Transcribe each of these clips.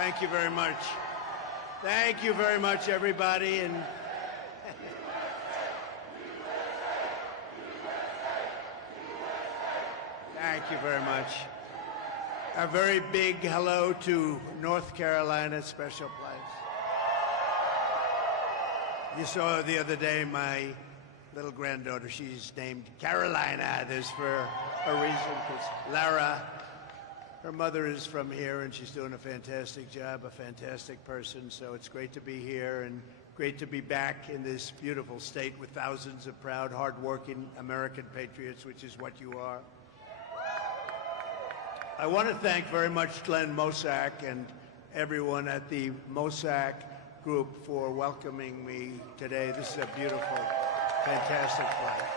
Thank you very much. Thank you very much, everybody. And thank you very much. A very big hello to North Carolina, special place. You saw the other day my little granddaughter, she's named Carolina. There's for a reason, because Lara, her mother is from here, and she's doing a fantastic job, a fantastic person. So it's great to be here and great to be back in this beautiful state with thousands of proud, hardworking American patriots, which is what you are. I want to thank very much Glenn Mosack and everyone at the Mosack Group for welcoming me today. This is a beautiful, fantastic place.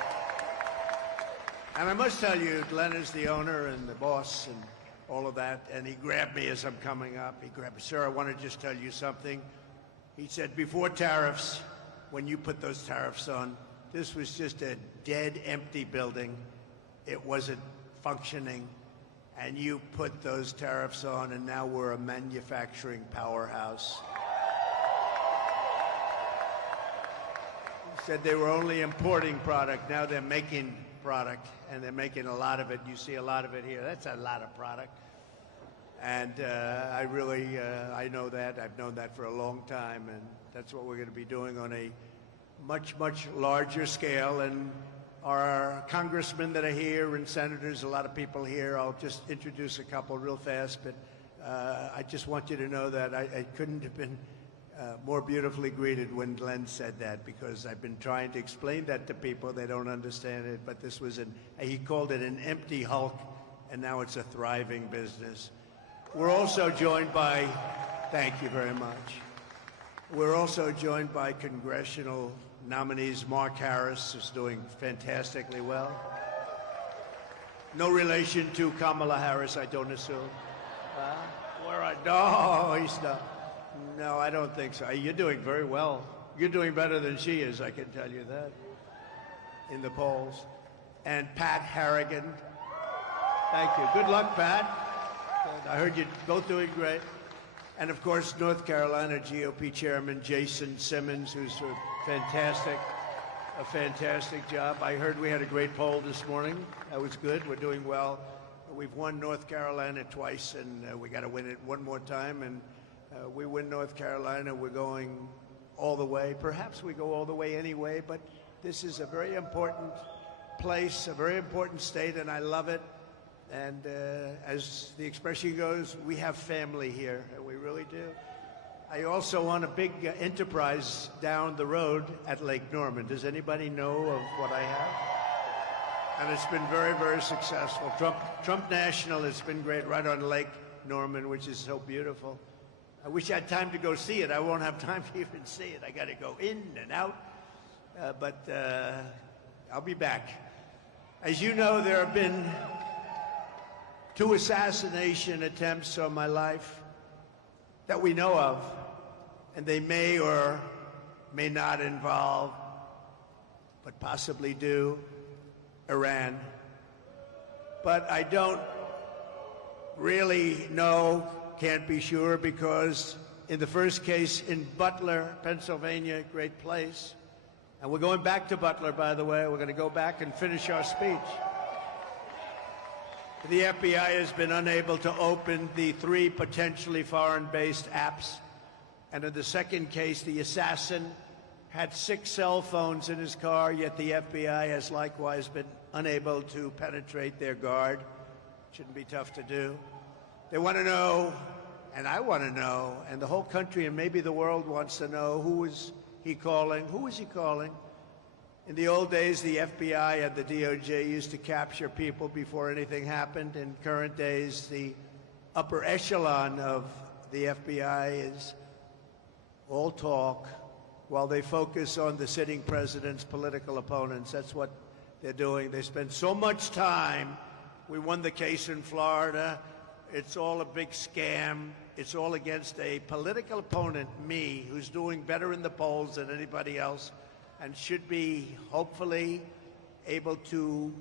And I must tell you, Glenn is the owner and the boss and all of that, and he grabbed me as I'm coming up. He grabbed me, "Sir, I want to just tell you something." He said, "Before tariffs, when you put those tariffs on, this was just a dead, empty building. It wasn't functioning. And you put those tariffs on, and now we're a manufacturing powerhouse." He said they were only importing product. Now they're making product, and they're making a lot of it. You see a lot of it here. That's a lot of product. And I really, I know that. I've known that for a long time, and that's what we're going to be doing on a much, much larger scale. And our congressmen that are here and senators, a lot of people here, I'll just introduce a couple real fast, but I just want you to know that I couldn't have been more beautifully greeted when Glenn said that, because I've been trying to explain that to people. They don't understand it, but this was he called it an empty hulk, and now it's a thriving business. We're also joined by, thank you very much. We're also joined by congressional nominees. Mark Harris is doing fantastically well. No relation to Kamala Harris, I don't assume. No, he's not. No, I don't think so. You're doing very well. You're doing better than she is, I can tell you that, in the polls. And Pat Harrigan. Thank you. Good luck, Pat. I heard you're both doing great. And of course, North Carolina GOP Chairman Jason Simmons, who's a fantastic job. I heard we had a great poll this morning. That was good. We're doing well. We've won North Carolina twice, and we got to win it one more time. And we win North Carolina, we're going all the way. Perhaps we go all the way anyway, but this is a very important place, a very important state, and I love it. And as the expression goes, we have family here, and we really do. I also own a big enterprise down the road at Lake Norman. Does anybody know of what I have? And it's been very, very successful. Trump National has been great right on Lake Norman, which is so beautiful. I wish I had time to go see it. I won't have time to even see it. I got to go in and out, but I'll be back. As you know, there have been 2 assassination attempts on my life that we know of, and they may or may not involve, but possibly do, Iran. But I don't really know, can't be sure, because in the first case in Butler, Pennsylvania, great place, and we're going back to Butler, by the way. We're going to go back and finish our speech. The FBI has been unable to open the 3 potentially foreign-based apps. And in the second case, the assassin had 6 cell phones in his car, yet the FBI has likewise been unable to penetrate their guard. Shouldn't be tough to do. They want to know, and I want to know, and the whole country and maybe the world wants to know, who is he calling? Who is he calling? In the old days, the FBI and the DOJ used to capture people before anything happened. In current days, the upper echelon of the FBI is all talk while they focus on the sitting president's political opponents. That's what they're doing. They spend so much time. We won the case in Florida. It's all a big scam. It's all against a political opponent, me, who's doing better in the polls than anybody else, and should be hopefully able to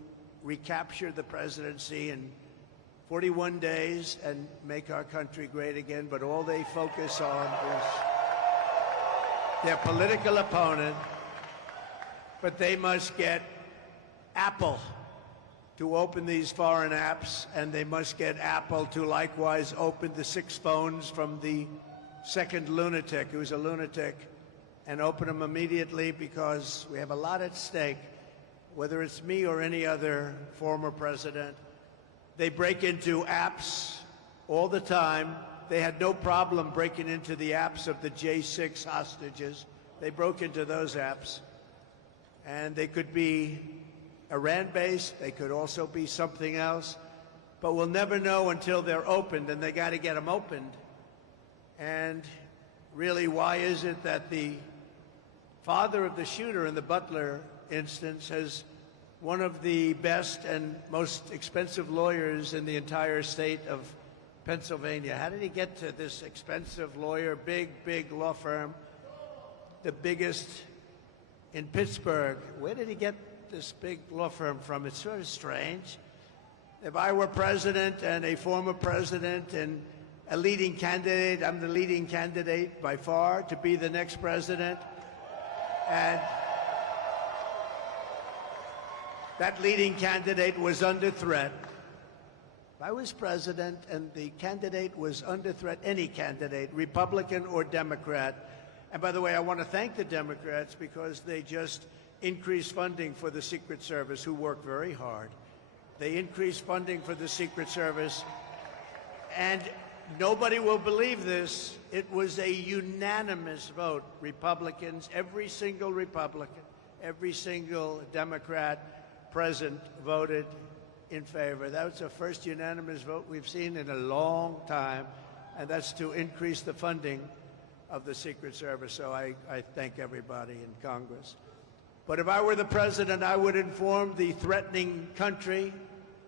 recapture the presidency and 41 days and make our country great again, but all they focus on is their political opponent. But they must get Apple to open these foreign apps, and they must get Apple to likewise open the 6 phones from the second lunatic, who's a lunatic, and open them immediately, because we have a lot at stake. Whether it's me or any other former president, they break into apps all the time. They had no problem breaking into the apps of the J6 hostages. They broke into those apps. And they could be Iran-based, they could also be something else, but we'll never know until they're opened, and they got to get them opened. And really, why is it that the father of the shooter in the Butler instance has one of the best and most expensive lawyers in the entire state of Pennsylvania? How did he get to this expensive lawyer, big law firm, the biggest in Pittsburgh? Where did he get this big law firm from? It's sort of strange. If I were president and a former president and a leading candidate, I'm the leading candidate by far to be the next president. And that leading candidate was under threat. If I was president and the candidate was under threat, any candidate, Republican or Democrat, and by the way, I want to thank the Democrats because they just increased funding for the Secret Service, who work very hard. They increased funding for the Secret Service, and nobody will believe this. It was a unanimous vote. Republicans, every single Republican, every single Democrat present voted in favor. That was the first unanimous vote we've seen in a long time, and that's to increase the funding of the Secret Service. So I thank everybody in Congress. But if I were the president, I would inform the threatening country,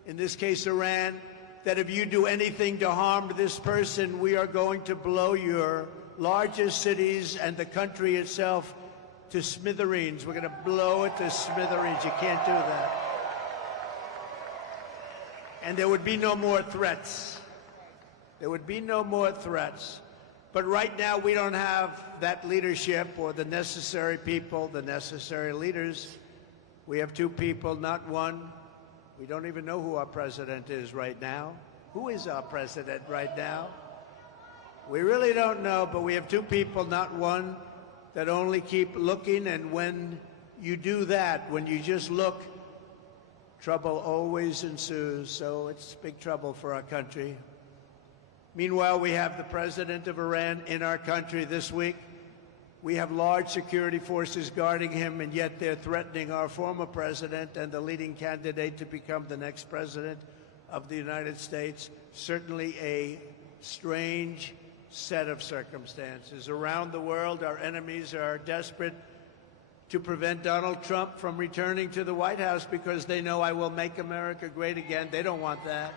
in this case Iran, that if you do anything to harm this person, we are going to blow your largest cities and the country itself to smithereens. We're going to blow it to smithereens. You can't do that. And there would be no more threats. There would be no more threats. But right now, we don't have that leadership or the necessary people, the necessary leaders. We have 2 people, not 1. We don't even know who our president is right now. Who is our president right now? We really don't know, but we have 2 people, not 1, that only keep looking. And when you do that, when you just look, trouble always ensues. So it's big trouble for our country. Meanwhile, we have the president of Iran in our country this week. We have large security forces guarding him, and yet they're threatening our former president and the leading candidate to become the next president of the United States. Certainly a strange set of circumstances. Around the world, our enemies are desperate to prevent Donald Trump from returning to the White House because they know I will make America great again. They don't want that.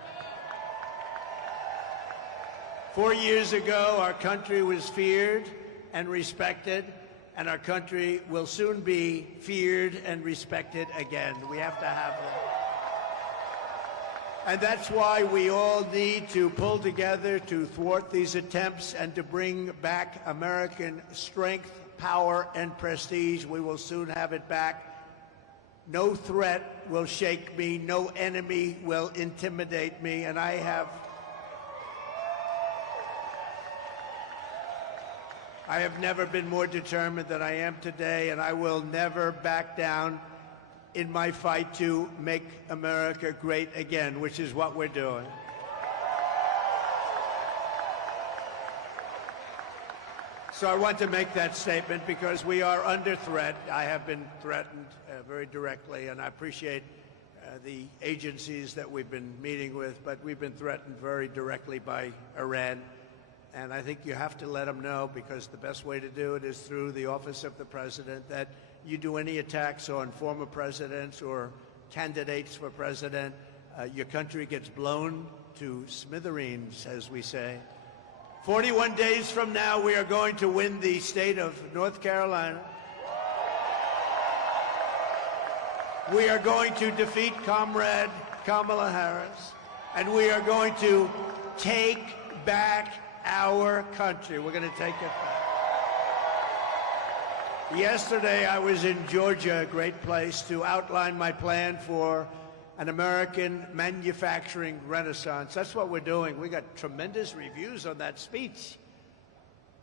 4 years ago, our country was feared and respected, and our country will soon be feared and respected again. We have to have that. And that's why we all need to pull together to thwart these attempts and to bring back American strength, power, and prestige. We will soon have it back. No threat will shake me. No enemy will intimidate me. And I have never been more determined than I am today, and I will never back down in my fight to make America great again, which is what we're doing. So I want to make that statement because we are under threat. I have been threatened very directly, and I appreciate the agencies that we've been meeting with, but we've been threatened very directly by Iran. And I think you have to let them know, because the best way to do it is through the office of the president, that you do any attacks on former presidents or candidates for president, your country gets blown to smithereens, as we say. 41 days from now, we are going to win the state of North Carolina. We are going to defeat Comrade Kamala Harris. And we are going to take back our country. We're going to take it back. Yesterday, I was in Georgia, a great place, to outline my plan for an American manufacturing renaissance. That's what we're doing. We got tremendous reviews on that speech.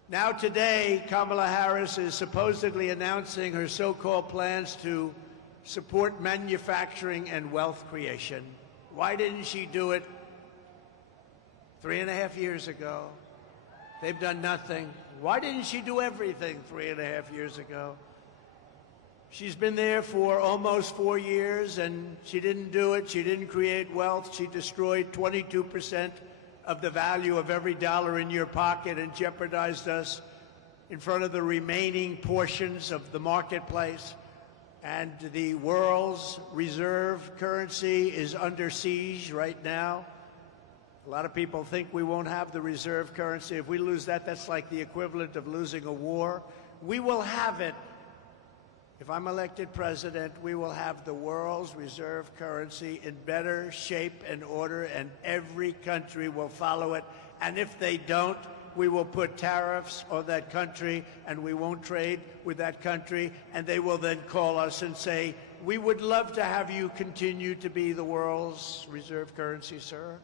Now today, Kamala Harris is supposedly announcing her so-called plans to support manufacturing and wealth creation. Why didn't she do it 3.5 years ago? They've done nothing. Why didn't she do everything 3.5 years ago? She's been there for almost 4 years, and she didn't do it. She didn't create wealth. She destroyed 22% of the value of every dollar in your pocket and jeopardized us in front of the remaining portions of the marketplace. And the world's reserve currency is under siege right now. A lot of people think we won't have the reserve currency. If we lose that, that's like the equivalent of losing a war. We will have it. If I'm elected president, we will have the world's reserve currency in better shape and order, and every country will follow it. And if they don't, we will put tariffs on that country, and we won't trade with that country, and they will then call us and say, we would love to have you continue to be the world's reserve currency, sir.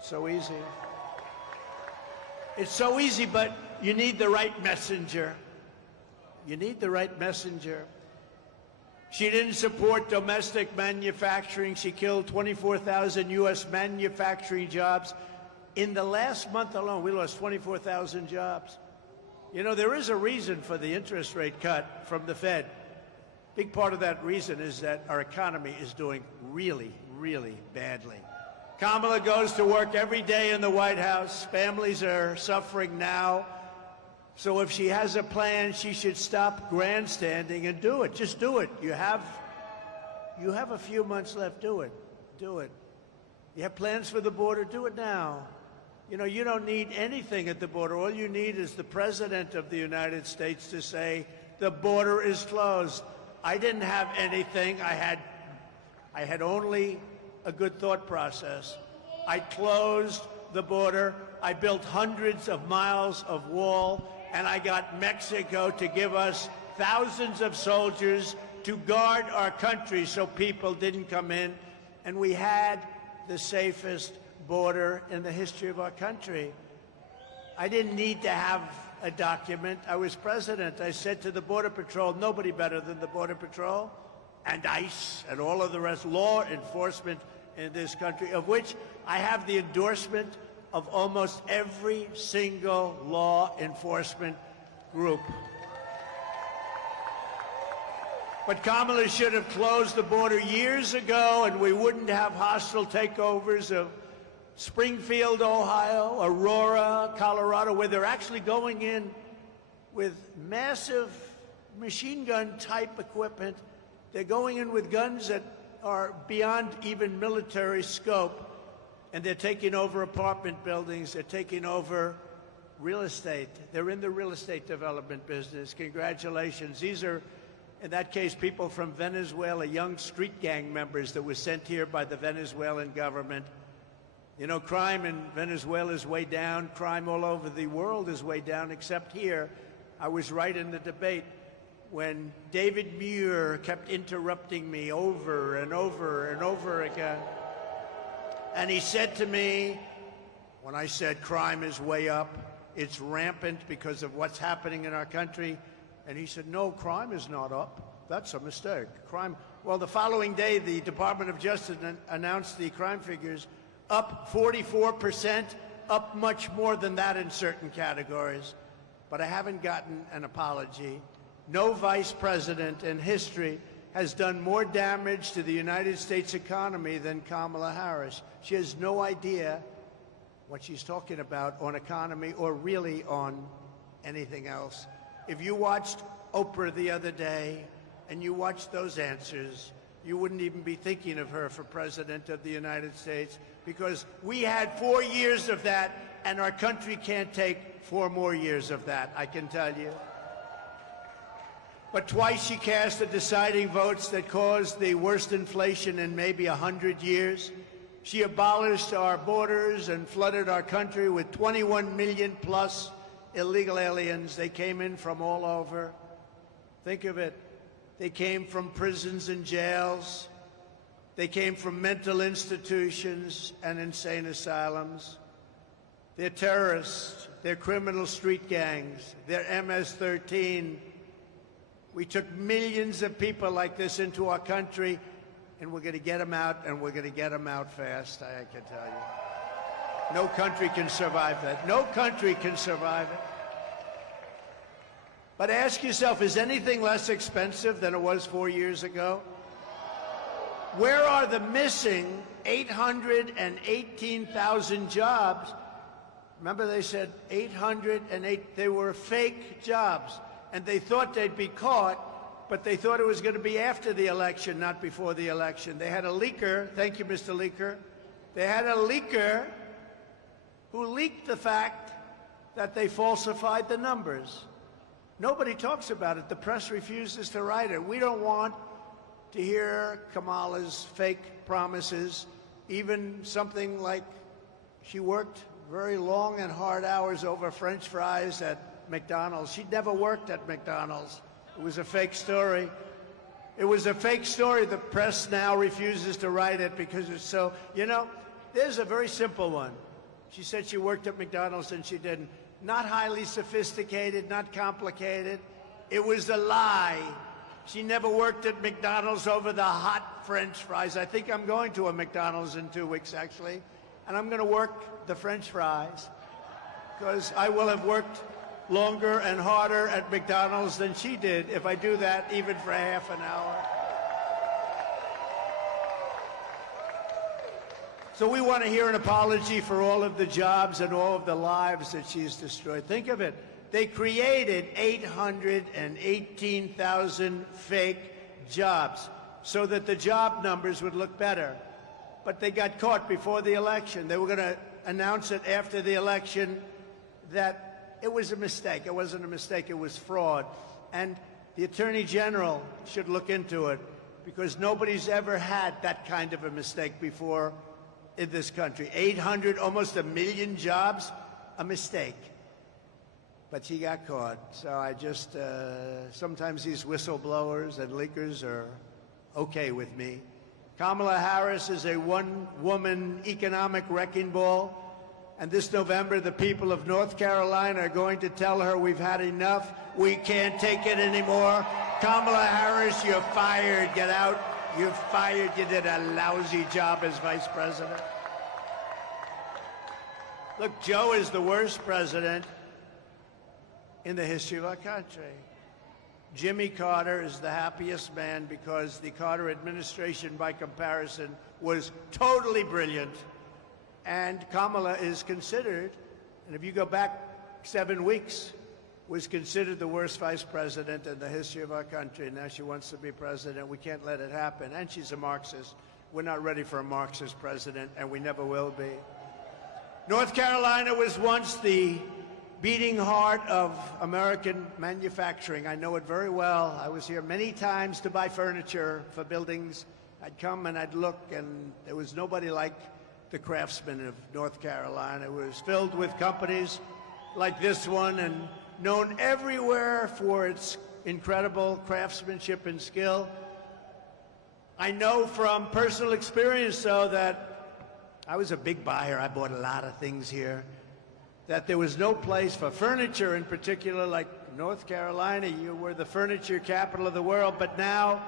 So easy. It's so easy, but you need the right messenger. You need the right messenger. She didn't support domestic manufacturing. She killed 24,000 U.S. manufacturing jobs. In the last month alone, we lost 24,000 jobs. You know, there is a reason for the interest rate cut from the Fed. Big part of that reason is that our economy is doing really, really badly. Kamala goes to work every day in the White House. Families are suffering now. So if she has a plan, she should stop grandstanding and do it. Just do it. You have a few months left. Do it. Do it. You have plans for the border? Do it now. You know, you don't need anything at the border. All you need is the President of the United States to say, the border is closed. I didn't have anything. I had only a good thought process. I closed the border. I built hundreds of miles of wall, and I got Mexico to give us thousands of soldiers to guard our country so people didn't come in. And we had the safest border in the history of our country. I didn't need to have a document. I was president. I said to the Border Patrol, nobody better than the Border Patrol and ICE and all of the rest, law enforcement in this country, of which I have the endorsement of almost every single law enforcement group. But Kamala should have closed the border years ago, and we wouldn't have hostile takeovers of Springfield, Ohio, Aurora, Colorado, where they're actually going in with massive machine gun type equipment. They're going in with guns that are beyond even military scope, and they're taking over apartment buildings. They're taking over real estate. They're in the real estate development business. Congratulations. These are, in that case, people from Venezuela, young street gang members that were sent here by the Venezuelan government. You know, crime in Venezuela is way down. Crime all over the world is way down, except here. I was right in the debate when David Muir kept interrupting me over and over and over again. And he said to me, when I said crime is way up, it's rampant because of what's happening in our country, and he said, no, crime is not up. That's a mistake. Crime. Well, the following day, the Department of Justice announced the crime figures up 44%, up much more than that in certain categories. But I haven't gotten an apology. No vice president in history has done more damage to the United States economy than Kamala Harris. She has no idea what she's talking about on economy or really on anything else. If you watched Oprah the other day and you watched those answers, you wouldn't even be thinking of her for president of the United States, because we had 4 years of that, and our country can't take 4 more years of that, I can tell you. But twice she cast the deciding votes that caused the worst inflation in maybe 100 years. She abolished our borders and flooded our country with 21 million plus illegal aliens. They came in from all over. Think of it. They came from prisons and jails. They came from mental institutions and insane asylums. They're terrorists. They're criminal street gangs. They're MS-13. We took millions of people like this into our country, and we're going to get them out, and we're going to get them out fast, I can tell you. No country can survive that. No country can survive it. But ask yourself, is anything less expensive than it was 4 years ago? Where are the missing 818,000 jobs? Remember, they said 808, they were fake jobs, and they thought they'd be caught, but they thought it was going to be after the election, not before the election. They had a leaker, thank you, Mr. Leaker. They had a leaker who leaked the fact that they falsified the numbers. Nobody talks about it. The press refuses to write it. We don't want to hear Kamala's fake promises, even something like she worked very long and hard hours over French fries at McDonald's. She'd never worked at McDonald's. It was a fake story. It was a fake story. The press now refuses to write it because it's so, you know, there's a very simple one. She said she worked at McDonald's and she didn't. Not highly sophisticated, not complicated. It was a lie. She never worked at McDonald's over the hot French fries. I think I'm going to a McDonald's in 2 weeks, actually, and I'm going to work the French fries because I will have worked longer and harder at McDonald's than she did if I do that even for half an hour. So we want to hear an apology for all of the jobs and all of the lives that she's destroyed. Think of it. They created 818,000 fake jobs so that the job numbers would look better. But they got caught before the election. They were going to announce it after the election that it was a mistake. It wasn't a mistake. It was fraud. And the Attorney General should look into it because nobody's ever had that kind of a mistake before in this country. 800, almost 1 million jobs, a mistake. But she got caught. So I just, sometimes these whistleblowers and leakers are okay with me. Kamala Harris is a one-woman economic wrecking ball. And this November, the people of North Carolina are going to tell her we've had enough. We can't take it anymore. Kamala Harris, you're fired. Get out. You're fired. You did a lousy job as vice president. Look, Joe is the worst president in the history of our country. Jimmy Carter is the happiest man because the Carter administration, by comparison, was totally brilliant. And Kamala is considered, and if you go back 7 weeks, was considered the worst vice president in the history of our country. Now she wants to be president. We can't let it happen. And she's a Marxist. We're not ready for a Marxist president, and we never will be. North Carolina was once the beating heart of American manufacturing. I know it very well. I was here many times to buy furniture for buildings. I'd come and I'd look, and there was nobody like the craftsmen of North Carolina. It was filled with companies like this one and known everywhere for its incredible craftsmanship and skill. I know from personal experience, though, that I was a big buyer. I bought a lot of things here. That there was no place for furniture in particular like North Carolina. You were the furniture capital of the world, but now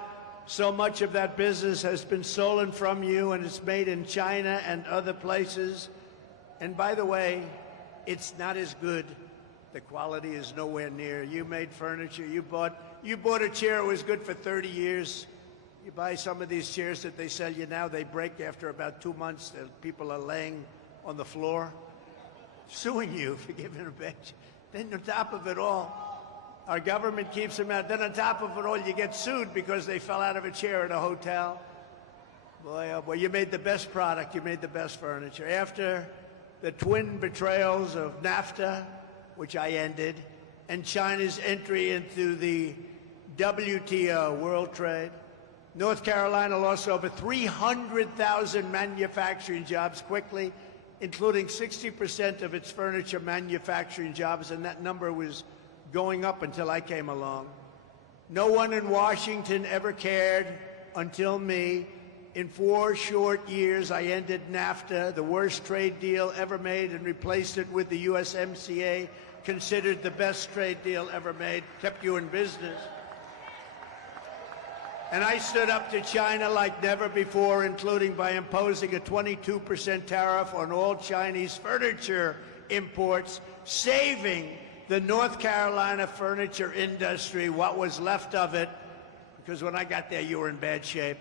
so much of that business has been stolen from you, and it's made in China and other places. And by the way, it's not as good. The quality is nowhere near. You made furniture. You bought a chair. It was good for 30 years. You buy some of these chairs that they sell you now, they break after about 2 months. People are laying on the floor, suing you for giving a bench. Then on top of it all, our government keeps them out. Then on top of it all, you get sued because they fell out of a chair at a hotel. Boy, oh boy, you made the best product. You made the best furniture. After the twin betrayals of NAFTA, which I ended, and China's entry into the WTO, World Trade, North Carolina lost over 300,000 manufacturing jobs quickly, including 60% of its furniture manufacturing jobs, and that number was going up until I came along. No one in Washington ever cared until me. In 4 short years, I ended NAFTA, the worst trade deal ever made, and replaced it with the USMCA, considered the best trade deal ever made, kept you in business. And I stood up to China like never before, including by imposing a 22% tariff on all Chinese furniture imports, saving the North Carolina furniture industry, what was left of it, because when I got there, you were in bad shape.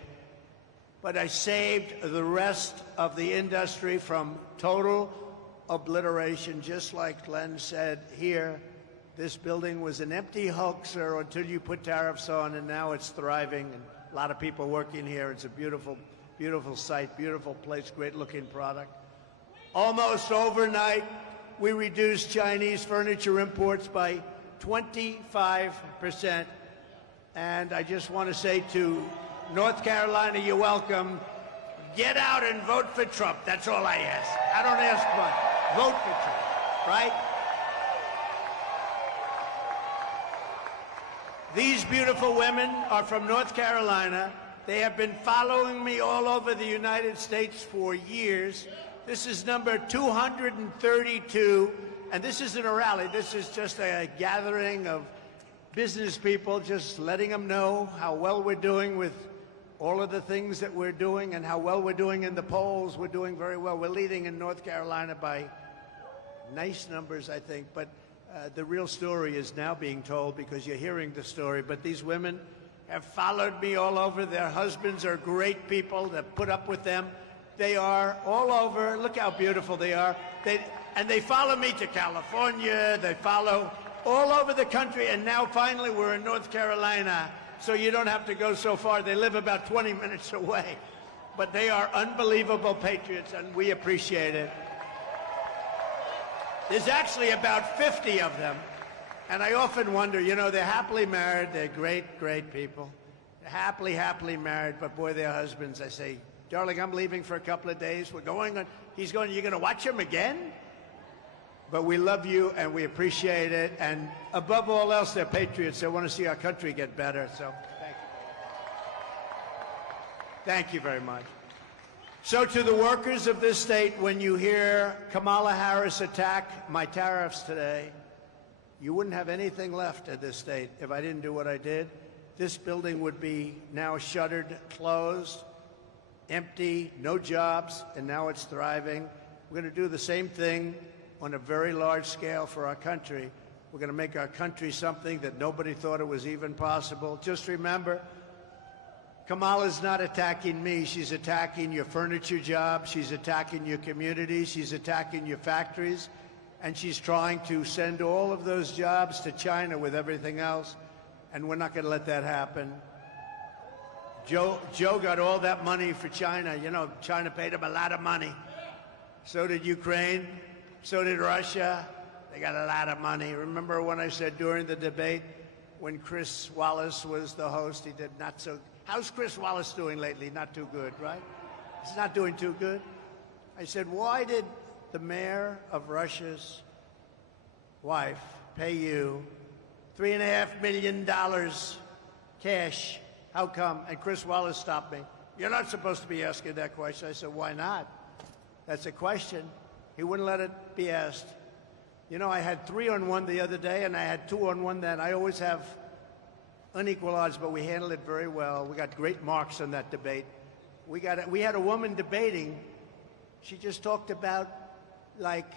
But I saved the rest of the industry from total obliteration, just like Glenn said here. This building was an empty hoaxer until you put tariffs on, and now it's thriving. And a lot of people working here. It's a beautiful, beautiful site, beautiful place, great-looking product. Almost overnight, we reduced Chinese furniture imports by 25%. And I just want to say to North Carolina, you're welcome. Get out and vote for Trump. That's all I ask. I don't ask much. Vote for Trump, right? These beautiful women are from North Carolina. They have been following me all over the United States for years. This is number 232, and this isn't a rally. This is just a gathering of business people, just letting them know how well we're doing with all of the things that we're doing and how well we're doing in the polls. We're doing very well. We're leading in North Carolina by nice numbers, I think, but the real story is now being told because you're hearing the story. But these women have followed me all over. Their husbands are great people that put up with them. They are all over. Look how beautiful they are. And they follow me to California. They follow all over the country. And now finally we're in North Carolina, so you don't have to go so far. They live about 20 minutes away. But they are unbelievable patriots, and we appreciate it. There's actually about 50 of them. And I often wonder, you know, they're happily married. They're great, great people. They're happily married. But boy, their husbands, I say, darling, I'm leaving for a couple of days. We're going on. He's going, you're going to watch him again? But we love you and we appreciate it. And above all else, they're patriots. They want to see our country get better. So thank you. Thank you very much. So to the workers of this state, when you hear Kamala Harris attack my tariffs today, you wouldn't have anything left at this state if I didn't do what I did. This building would be now shuttered, closed, empty, no jobs, and now it's thriving. We're going to do the same thing on a very large scale for our country. We're going to make our country something that nobody thought it was even possible. Just remember, Kamala's not attacking me. She's attacking your furniture jobs. She's attacking your communities. She's attacking your factories. And she's trying to send all of those jobs to China with everything else. And we're not going to let that happen. Joe got all that money for China. You know, China paid him a lot of money. So did Ukraine. So did Russia. They got a lot of money. Remember when I said during the debate, when Chris Wallace was the host, he did not so. How's Chris Wallace doing lately? Not too good, right? He's not doing too good. I said, why did the mayor of Russia's wife pay you $3.5 million cash? How come? And Chris Wallace stopped me. You're not supposed to be asking that question. I said, why not? That's a question. He wouldn't let it be asked. You know, I had 3-on-1 the other day, and I had 2-on-1 then. I always have unequal odds, but we handled it very well. We got great marks on that debate. We had a woman debating. She just talked about, like,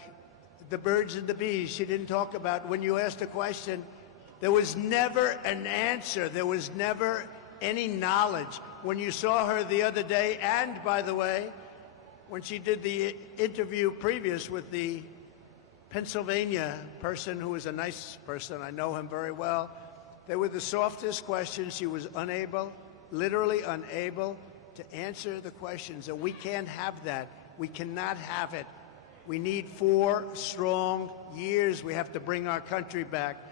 the birds and the bees. She didn't talk about, when you asked a question, there was never an answer. There was never any knowledge. When you saw her the other day, and by the way, when she did the interview previous with the Pennsylvania person who was a nice person, I know him very well, they were the softest questions. She was unable, literally unable, to answer the questions. And we can't have that. We cannot have it. We need 4 strong years. We have to bring our country back.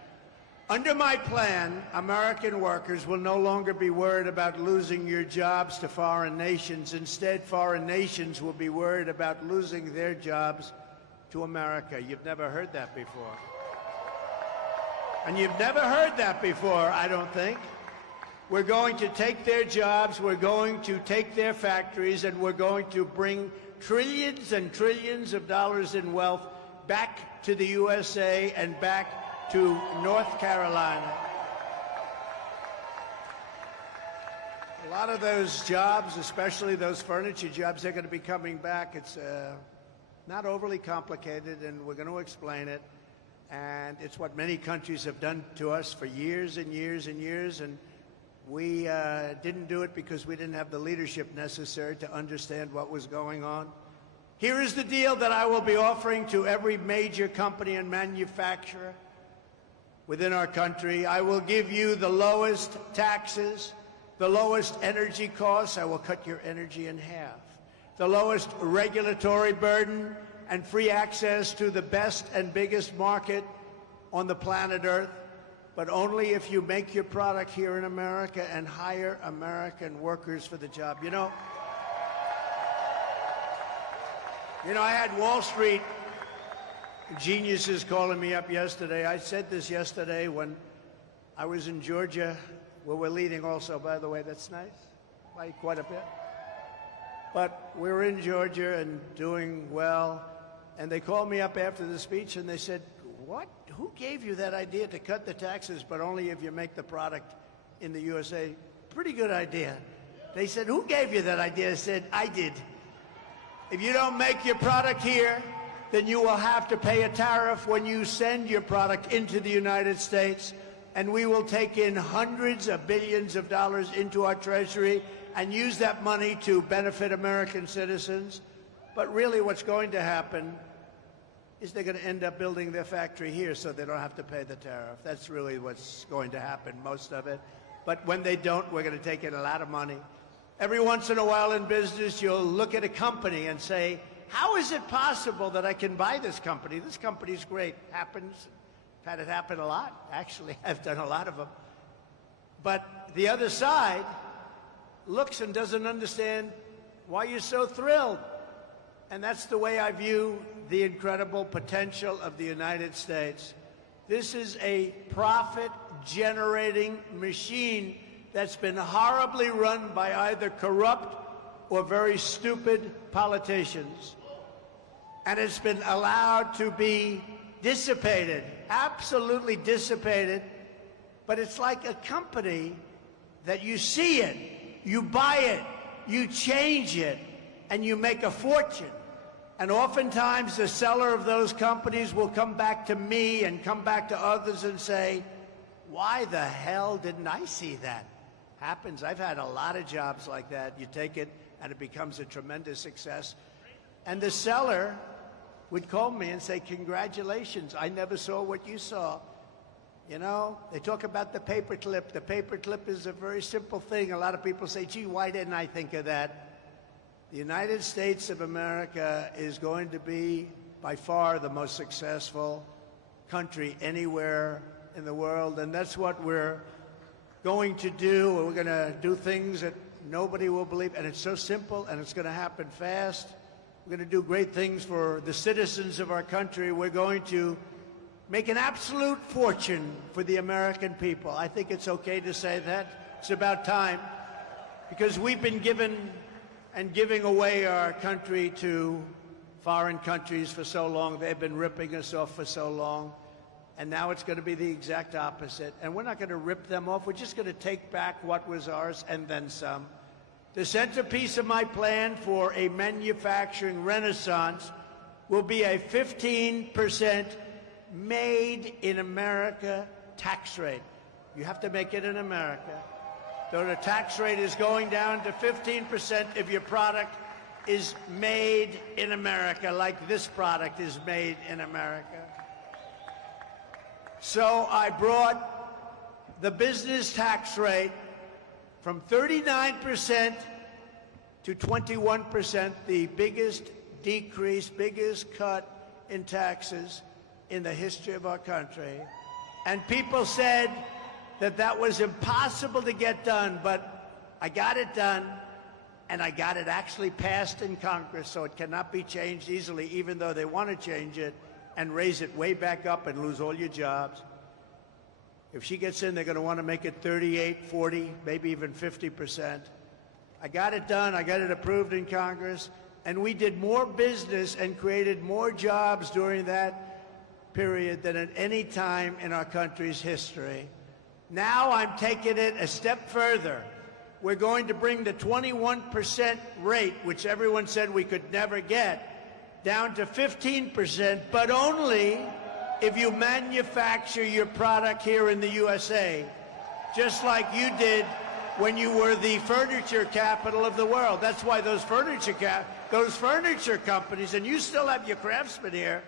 Under my plan, American workers will no longer be worried about losing your jobs to foreign nations. Instead, foreign nations will be worried about losing their jobs to America. You've never heard that before. And you've never heard that before, I don't think. We're going to take their jobs, we're going to take their factories, and we're going to bring trillions and trillions of dollars in wealth back to the USA and back to North Carolina. A lot of those jobs, especially those furniture jobs, they're going to be coming back. It's not overly complicated, and we're going to explain it. And it's what many countries have done to us for years and years and years. And we didn't do it because we didn't have the leadership necessary to understand what was going on. Here is the deal that I will be offering to every major company and manufacturer within our country. I will give you the lowest taxes, the lowest energy costs. I will cut your energy in half. The lowest regulatory burden and free access to the best and biggest market on the planet Earth, but only if you make your product here in America and hire American workers for the job. You know, I had Wall Street geniuses calling me up yesterday. I said this yesterday when I was in Georgia, where we're leading also, by the way. That's nice, by quite a bit. But we were in Georgia and doing well, and they called me up after the speech and they said, "What? Who gave you that idea to cut the taxes, but only if you make the product in the USA?" Pretty good idea. They said, "Who gave you that idea?" I said, "I did. If you don't make your product here, then you will have to pay a tariff when you send your product into the United States, and we will take in hundreds of billions of dollars into our treasury and use that money to benefit American citizens." But really what's going to happen is they're going to end up building their factory here so they don't have to pay the tariff. That's really what's going to happen, most of it. But when they don't, we're going to take in a lot of money. Every once in a while in business, you'll look at a company and say, how is it possible that I can buy this company? This company's great. Happens. I've had it happen a lot. Actually, I've done a lot of them. But the other side looks and doesn't understand why you're so thrilled. And that's the way I view the incredible potential of the United States. This is a profit-generating machine that's been horribly run by either corrupt or very stupid politicians. And it's been allowed to be dissipated, absolutely dissipated. But it's like a company that you see it, you buy it, you change it, and you make a fortune. And oftentimes the seller of those companies will come back to me and come back to others and say, why the hell didn't I see that? Happens. I've had a lot of jobs like that. You take it and it becomes a tremendous success. And the seller would call me and say, congratulations, I never saw what you saw. You know, they talk about the paperclip. The paperclip is a very simple thing. A lot of people say, gee, why didn't I think of that? The United States of America is going to be, by far, the most successful country anywhere in the world, and that's what we're going to do. We're going to do things that nobody will believe, and it's so simple, and it's going to happen fast. We're going to do great things for the citizens of our country. We're going to make an absolute fortune for the American people. I think it's okay to say that. It's about time, because we've been given and giving away our country to foreign countries for so long. They've been ripping us off for so long. And now it's going to be the exact opposite. And we're not going to rip them off. We're just going to take back what was ours and then some. The centerpiece of my plan for a manufacturing renaissance will be a 15% made in America tax rate. You have to make it in America. So the tax rate is going down to 15% if your product is made in America, like this product is made in America. So I brought the business tax rate from 39% to 21%, the biggest decrease, biggest cut in taxes in the history of our country. And people said that that was impossible to get done, but I got it done, and I got it actually passed in Congress, so it cannot be changed easily, even though they want to change it and raise it way back up and lose all your jobs. If she gets in, they're going to want to make it 38, 40, maybe even 50%. I got it done. I got it approved in Congress, and we did more business and created more jobs during that period than at any time in our country's history. Now I'm taking it a step further. We're going to bring the 21% rate, which everyone said we could never get, down to 15%, but only if you manufacture your product here in the USA, just like you did when you were the furniture capital of the world. That's why those furniture companies, and you still have your craftsmen here,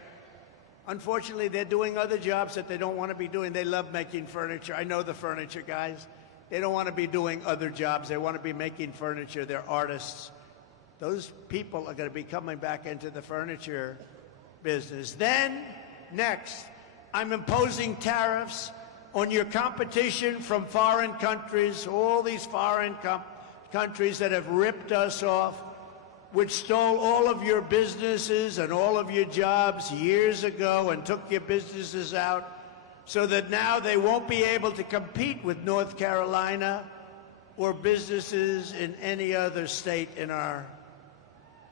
unfortunately, they're doing other jobs that they don't want to be doing. They love making furniture. I know the furniture guys. They don't want to be doing other jobs. They want to be making furniture. They're artists. Those people are going to be coming back into the furniture business. Then, next, I'm imposing tariffs on your competition from foreign countries, all these foreign countries that have ripped us off, which stole all of your businesses and all of your jobs years ago and took your businesses out, so that now they won't be able to compete with North Carolina or businesses in any other state in our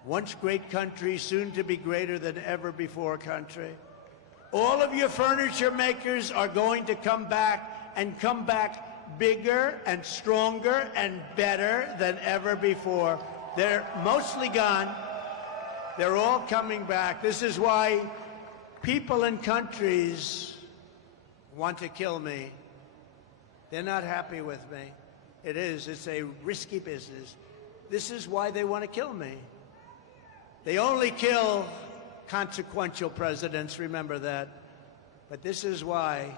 once great country, soon to be greater than ever before country. All of your furniture makers are going to come back, and come back bigger and stronger and better than ever before. They're mostly gone. They're all coming back. This is why people in countries want to kill me. They're not happy with me. It's a risky business. This is why they want to kill me. They only kill consequential presidents, remember that. But this is why,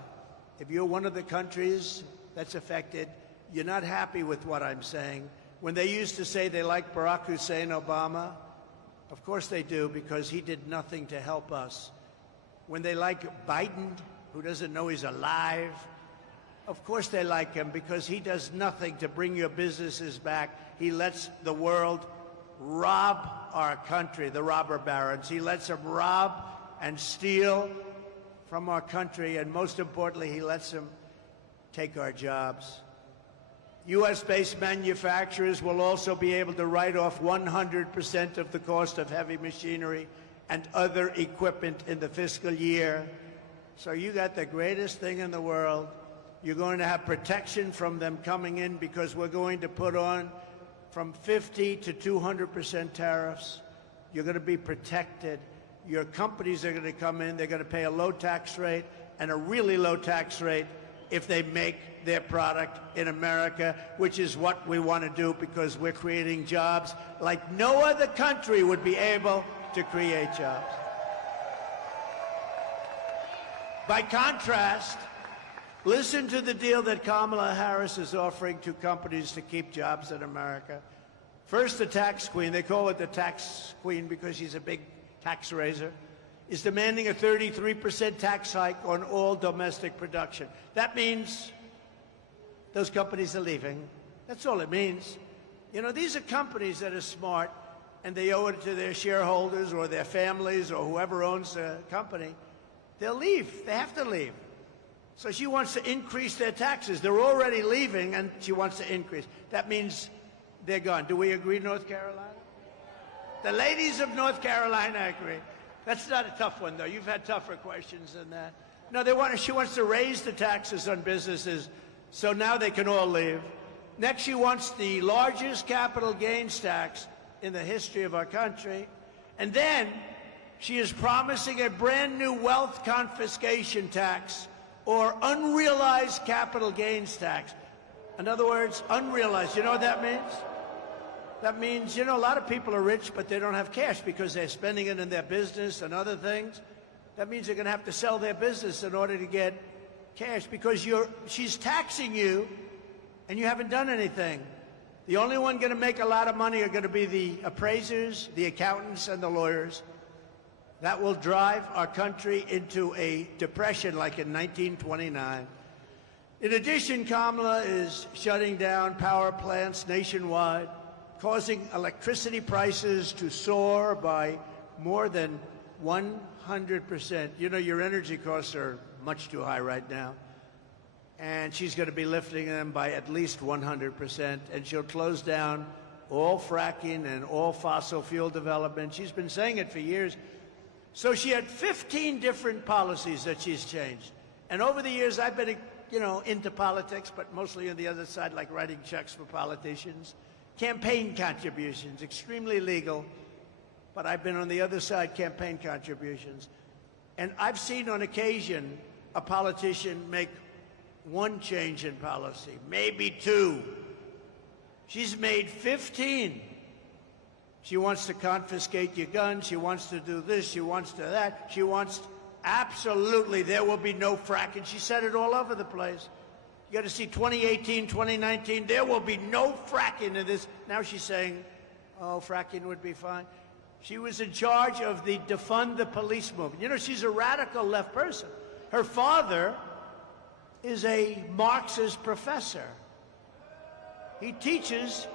if you're one of the countries that's affected, you're not happy with what I'm saying. When they used to say they like Barack Hussein Obama, of course they do, because he did nothing to help us. When they like Biden, who doesn't know he's alive, of course they like him, because he does nothing to bring your businesses back. He lets the world rob our country, the robber barons. He lets them rob and steal from our country, and most importantly, he lets them take our jobs. U.S.-based manufacturers will also be able to write off 100% of the cost of heavy machinery and other equipment in the fiscal year. So you got the greatest thing in the world. You're going to have protection from them coming in, because we're going to put on from 50 to 200% tariffs. You're going to be protected. Your companies are going to come in. They're going to pay a low tax rate and a really low tax rate if they make their product in America, which is what we want to do, because we're creating jobs like no other country would be able to create jobs. By contrast, listen to the deal that Kamala Harris is offering to companies to keep jobs in America. First, the tax queen, they call it the tax queen because she's a big tax raiser, is demanding a 33% tax hike on all domestic production. That means those companies are leaving. That's all it means. You know, these are companies that are smart, and they owe it to their shareholders or their families or whoever owns the company. They'll leave. They have to leave. So she wants to increase their taxes. They're already leaving, and she wants to increase. That means they're gone. Do we agree, North Carolina? The ladies of North Carolina agree. That's not a tough one, though. You've had tougher questions than that. No, she wants to raise the taxes on businesses, so now they can all leave. Next, she wants the largest capital gains tax in the history of our country. And then she is promising a brand new wealth confiscation tax, or unrealized capital gains tax. In other words, unrealized. You know what that means? That means, you know, a lot of people are rich, but they don't have cash because they're spending it in their business and other things. That means they're going to have to sell their business in order to get cash, because she's taxing you and you haven't done anything. The only one going to make a lot of money are going to be the appraisers, the accountants, and the lawyers. that will drive our country into a depression like in 1929. In addition, Kamala is shutting down power plants nationwide, causing electricity prices to soar by more than 100%. You know, your energy costs are much too high right now. And she's going to be lifting them by at least 100%. And she'll close down all fracking and all fossil fuel development. She's been saying it for years. So she had 15 different policies that she's changed. And over the years, I've been, you know, into politics, but mostly on the other side, like writing checks for politicians. Campaign contributions, extremely legal. But I've been on the other side, campaign contributions. And I've seen on occasion a politician make one change in policy, maybe two. She's made 15. She wants to confiscate your guns. She wants to do this. She wants to that. She wants absolutely there will be no fracking. She said it all over the place. You got to see 2018, 2019, there will be no fracking in this. Now she's saying, oh, fracking would be fine. She was in charge of the defund the police movement. You know, she's a radical left person. Her father is a Marxist professor. He teaches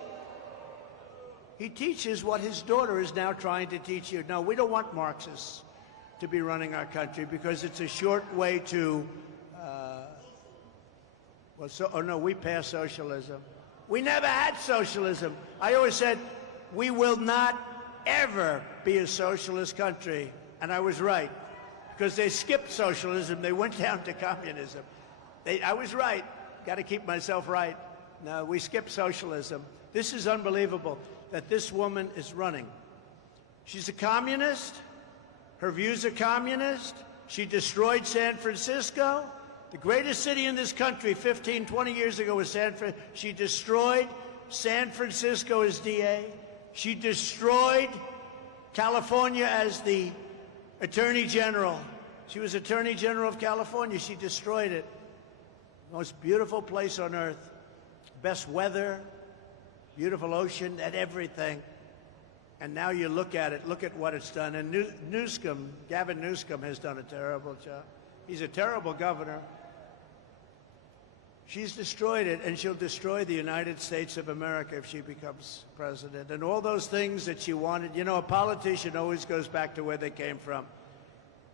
what his daughter is now trying to teach you. No, we don't want Marxists to be running our country because it's a short way to, we passed socialism. We never had socialism. I always said, we will not ever be a socialist country. And I was right, because they skipped socialism. They went down to communism. I was right. Got to keep myself right. No, we skipped socialism. This is unbelievable that this woman is running. She's a communist. Her views are communist. She destroyed San Francisco. The greatest city in this country 15, 20 years ago was San Francisco. She destroyed San Francisco as DA. She destroyed California as the Attorney General. She was Attorney General of California. She destroyed it. Most beautiful place on earth. Best weather, beautiful ocean, and everything. And now you look at it, look at what it's done. And Newsom, Gavin Newsom, has done a terrible job. He's a terrible governor. She's destroyed it, and she'll destroy the United States of America if she becomes president. And all those things that she wanted, you know, a politician always goes back to where they came from.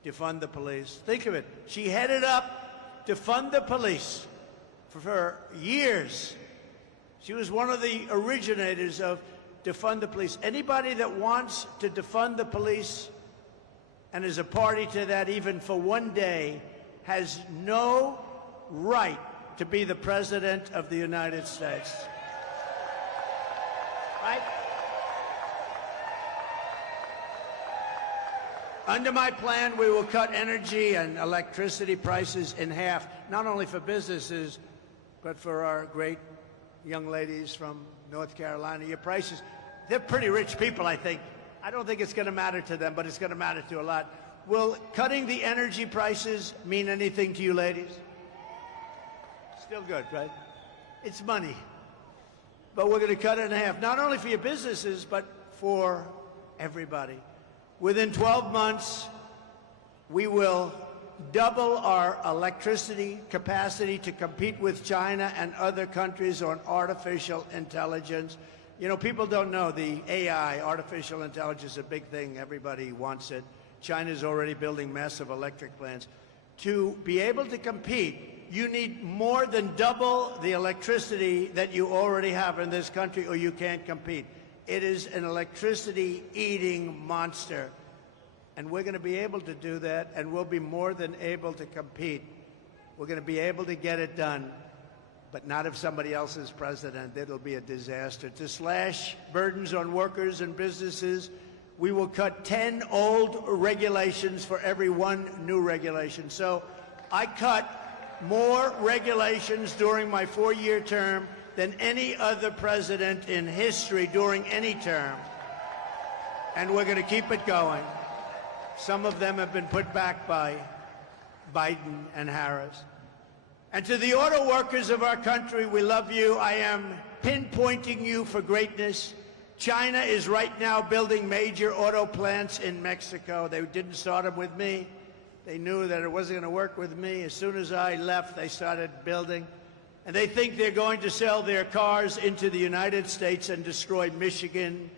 Defund the police. Think of it. She headed up defund the police for years. She was one of the originators of defund the police. Anybody that wants to defund the police and is a party to that even for one day has no right to be the President of the United States. Right? Under my plan, we will cut energy and electricity prices in half, not only for businesses, but for our great young ladies from North Carolina. Your prices, they're pretty rich people, I think. I don't think it's going to matter to them, but it's going to matter to a lot. Will cutting the energy prices mean anything to you ladies? Still good, right? It's money. But we're going to cut it in half, not only for your businesses, but for everybody. Within 12 months, we will double our electricity capacity to compete with China and other countries on artificial intelligence. You know, people don't know the AI, artificial intelligence, is a big thing. Everybody wants it. China's already building massive electric plants. To be able to compete, you need more than double the electricity that you already have in this country, or you can't compete. It is an electricity-eating monster. And we're going to be able to do that, and we'll be more than able to compete. We're going to be able to get it done, but not if somebody else is president. It'll be a disaster. To slash burdens on workers and businesses, we will cut 10 old regulations for every one new regulation. So I cut more regulations during my 4-year term than any other president in history during any term. And we're going to keep it going. Some of them have been put back by Biden and Harris. And to the auto workers of our country, we love you. I am pinpointing you for greatness. China is right now building major auto plants in Mexico. They didn't start them with me. They knew that it wasn't going to work with me. As soon as I left, they started building. And they think they're going to sell their cars into the United States and destroy Michigan,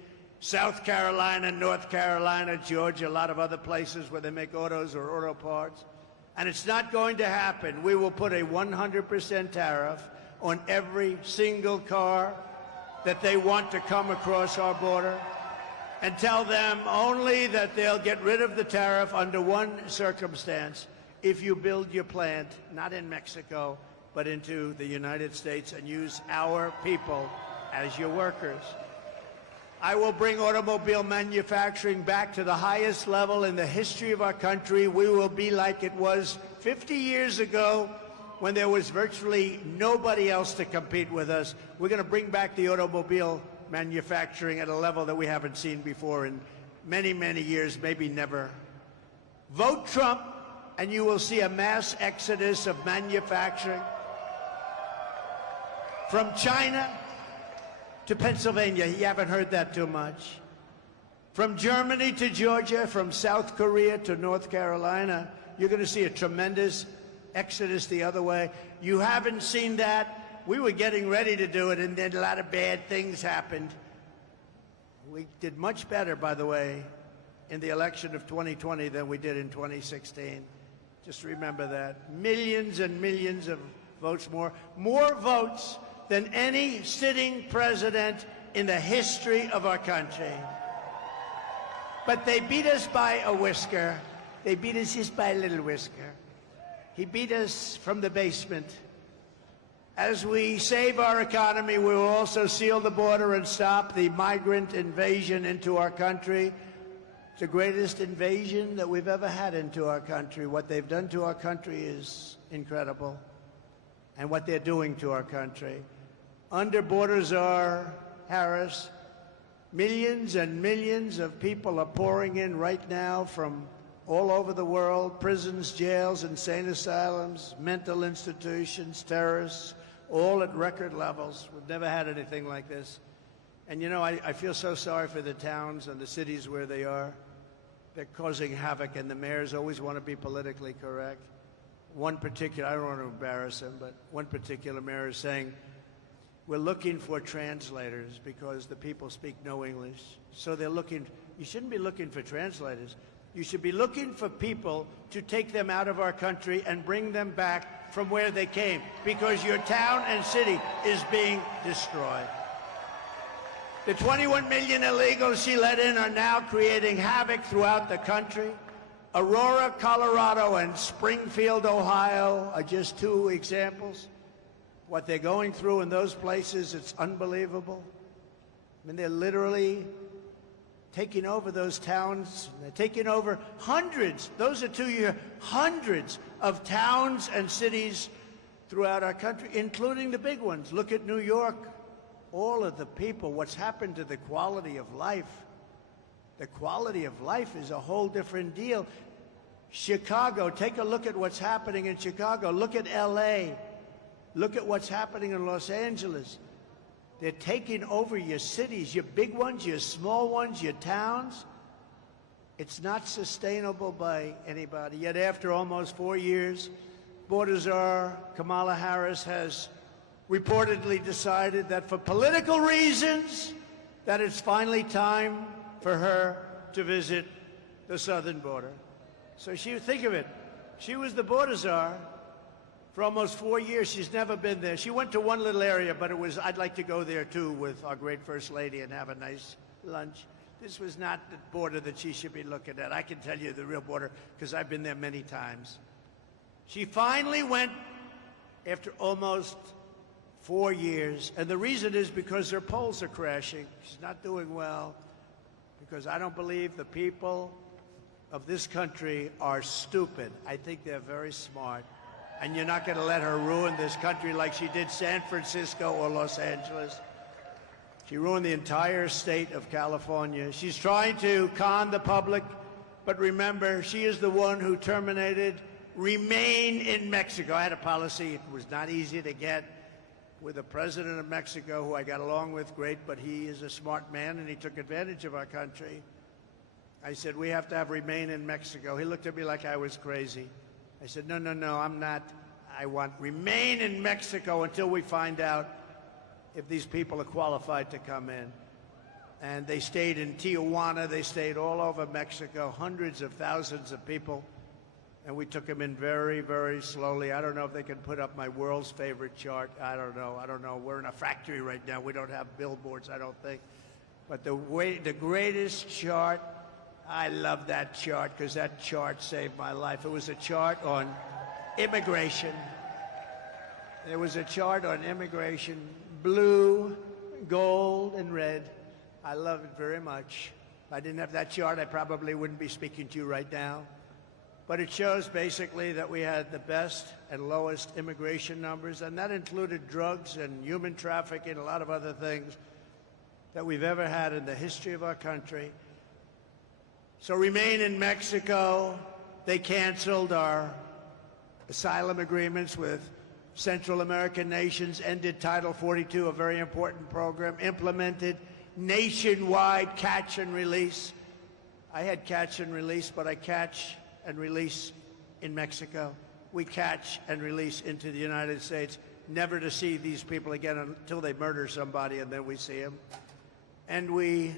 South Carolina, North Carolina, Georgia, a lot of other places where they make autos or auto parts. And it's not going to happen. We will put a 100% tariff on every single car that they want to come across our border, and tell them only that they'll get rid of the tariff under one circumstance: if you build your plant, not in Mexico, but into the United States, and use our people as your workers. I will bring automobile manufacturing back to the highest level in the history of our country. We will be like it was 50 years ago, when there was virtually nobody else to compete with us. We're going to bring back the automobile manufacturing at a level that we haven't seen before in many, many years, maybe never. Vote Trump, and you will see a mass exodus of manufacturing from China to Pennsylvania. You haven't heard that too much. From Germany to Georgia, from South Korea to North Carolina, you're going to see a tremendous exodus the other way. You haven't seen that. We were getting ready to do it, and then a lot of bad things happened. We did much better, by the way, in the election of 2020 than we did in 2016. Just remember that. Millions and millions of votes more. More votes than any sitting president in the history of our country. But they beat us by a whisker. They beat us just by a little whisker. He beat us from the basement. As we save our economy, we will also seal the border and stop the migrant invasion into our country. It's the greatest invasion that we've ever had into our country. What they've done to our country is incredible, and what they're doing to our country. Under Border Czar Harris, millions and millions of people are pouring in right now from all over the world: prisons, jails, insane asylums, mental institutions, terrorists, all at record levels. We've never had anything like this. And you know, I feel so sorry for the towns and the cities where they are. They're causing havoc, and the mayors always want to be politically correct. One particular, I don't want to embarrass him, but one particular mayor is saying, we're looking for translators because the people speak no English. So they're looking, you shouldn't be looking for translators. You should be looking for people to take them out of our country and bring them back from where they came, because your town and city is being destroyed. The 21 million illegals she let in are now creating havoc throughout the country. Aurora, Colorado, and Springfield, Ohio are just two examples. What they're going through in those places, it's unbelievable. I mean, they're literally taking over those towns. They're taking over hundreds, those are 2 years, hundreds of towns and cities throughout our country, including the big ones. Look at New York. All of the people, what's happened to the quality of life. The quality of life is a whole different deal. Chicago, take a look at what's happening in Chicago. Look at LA. Look at what's happening in Los Angeles. They're taking over your cities, your big ones, your small ones, your towns. It's not sustainable by anybody. Yet after almost 4 years, Border Czar Kamala Harris has reportedly decided that for political reasons, that it's finally time for her to visit the southern border. So think of it. She was the border czar for almost 4 years. She's never been there. She went to one little area, but it was, I'd like to go there too with our great First Lady and have a nice lunch. This was not the border that she should be looking at. I can tell you the real border because I've been there many times. She finally went after almost 4 years, and the reason is because her polls are crashing. She's not doing well because I don't believe the people of this country are stupid. I think they're very smart. And you're not going to let her ruin this country like she did San Francisco or Los Angeles. She ruined the entire state of California. She's trying to con the public, but remember, she is the one who terminated Remain in Mexico. I had a policy. It was not easy to get. with the president of Mexico, who I got along with great, but he is a smart man and he took advantage of our country. I said, we have to have Remain in Mexico. He looked at me like I was crazy. I said, no, I'm not. I want Remain in Mexico until we find out if these people are qualified to come in. And they stayed in Tijuana. They stayed all over Mexico, hundreds of thousands of people. And we took them in very, very slowly. I don't know if they can put up my world's favorite chart. I don't know. We're in a factory right now. We don't have billboards, I don't think. But the greatest chart, I love that chart because that chart saved my life. It was a chart on immigration. There was a chart on immigration, blue, gold, and red. I love it very much. If I didn't have that chart, I probably wouldn't be speaking to you right now. But it shows basically that we had the best and lowest immigration numbers, and that included drugs and human trafficking, a lot of other things that we've ever had in the history of our country. So Remain in Mexico. They canceled our asylum agreements with Central American nations, ended Title 42, a very important program, implemented nationwide catch and release. I had catch and release, but I catch and release in Mexico. We catch and release into the United States, never to see these people again until they murder somebody, and then we see them. And we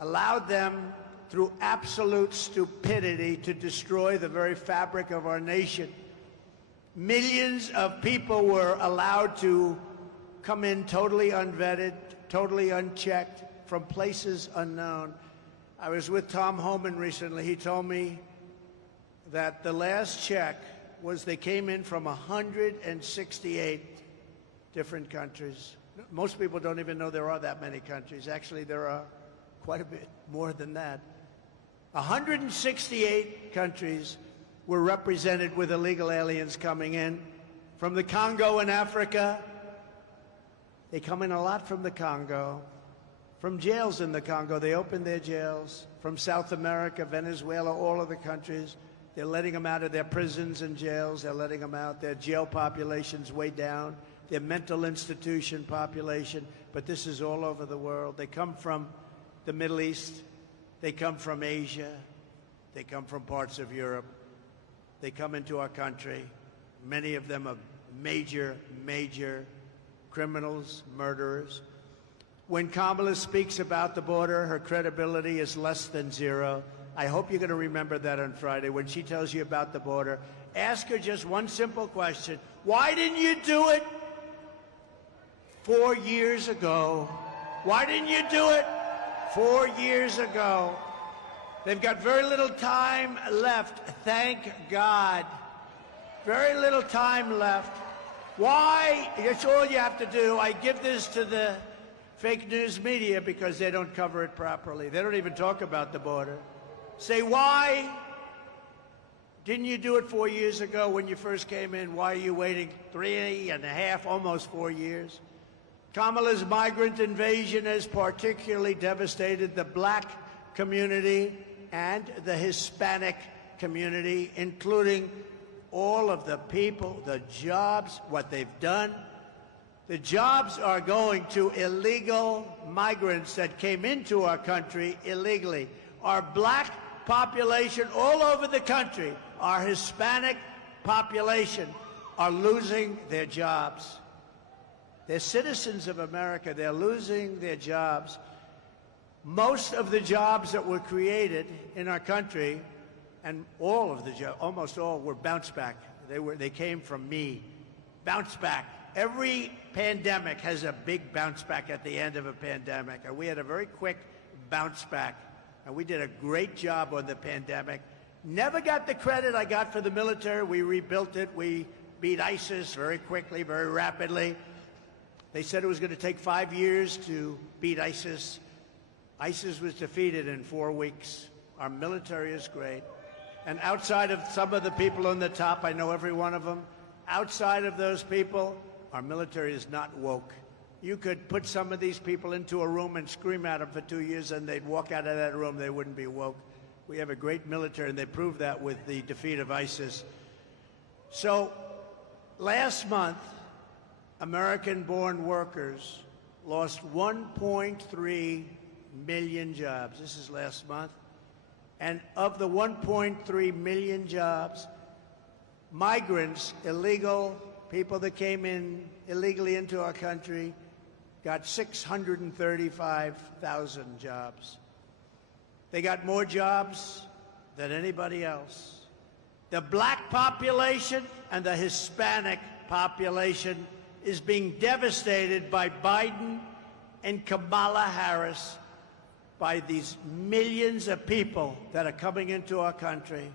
allowed them, through absolute stupidity, to destroy the very fabric of our nation. Millions of people were allowed to come in totally unvetted, totally unchecked, from places unknown. I was with Tom Homan recently. He told me that the last check was they came in from 168 different countries. Most people don't even know there are that many countries. Actually, there are quite a bit more than that. 168 countries were represented with illegal aliens coming in. From the Congo in Africa, they come in a lot from the Congo. From jails in the Congo, they opened their jails. From South America, Venezuela, all of the countries, they're letting them out of their prisons and jails. They're letting them out. Their jail population's way down. Their mental institution population. But this is all over the world. They come from the Middle East. They come from Asia. They come from parts of Europe. They come into our country. Many of them are major criminals, murderers. When Kamala speaks about the border, her credibility is less than zero. I hope you're going to remember that on Friday when she tells you about the border. Ask her just one simple question. Why didn't you do it 4 years ago? Why didn't you do it 4 years ago? They've got very little time left, thank God. Very little time left. Why? That's all you have to do. I give this to the fake news media because they don't cover it properly. They don't even talk about the border. Say, why didn't you do it 4 years ago when you first came in? Why are you waiting 3.5, almost 4 years? Kamala's migrant invasion has particularly devastated the black community and the Hispanic community, including all of the people, the jobs, what they've done. The jobs are going to illegal migrants that came into our country illegally. Our black population all over the country, our Hispanic population, are losing their jobs. They're citizens of America. They're losing their jobs. Most of the jobs that were created in our country, and all of the jobs, almost all, were bounce back. They came from me. Bounce back. Every pandemic has a big bounce back at the end of a pandemic, and we had a very quick bounce back, and we did a great job on the pandemic. Never got the credit I got for the military. We rebuilt it. We beat ISIS very quickly, very rapidly. They said it was going to take 5 years to beat ISIS. ISIS was defeated in 4 weeks. Our military is great. And outside of some of the people on the top, I know every one of them, outside of those people, our military is not woke. You could put some of these people into a room and scream at them for 2 years and they'd walk out of that room, they wouldn't be woke. We have a great military, and they proved that with the defeat of ISIS. So last month, American-born workers lost 1.3 million jobs. This is last month. And of the 1.3 million jobs, migrants, illegal people that came in illegally into our country, got 635,000 jobs. They got more jobs than anybody else. The black population and the Hispanic population is being devastated by Biden and Kamala Harris, by these millions of people that are coming into our country.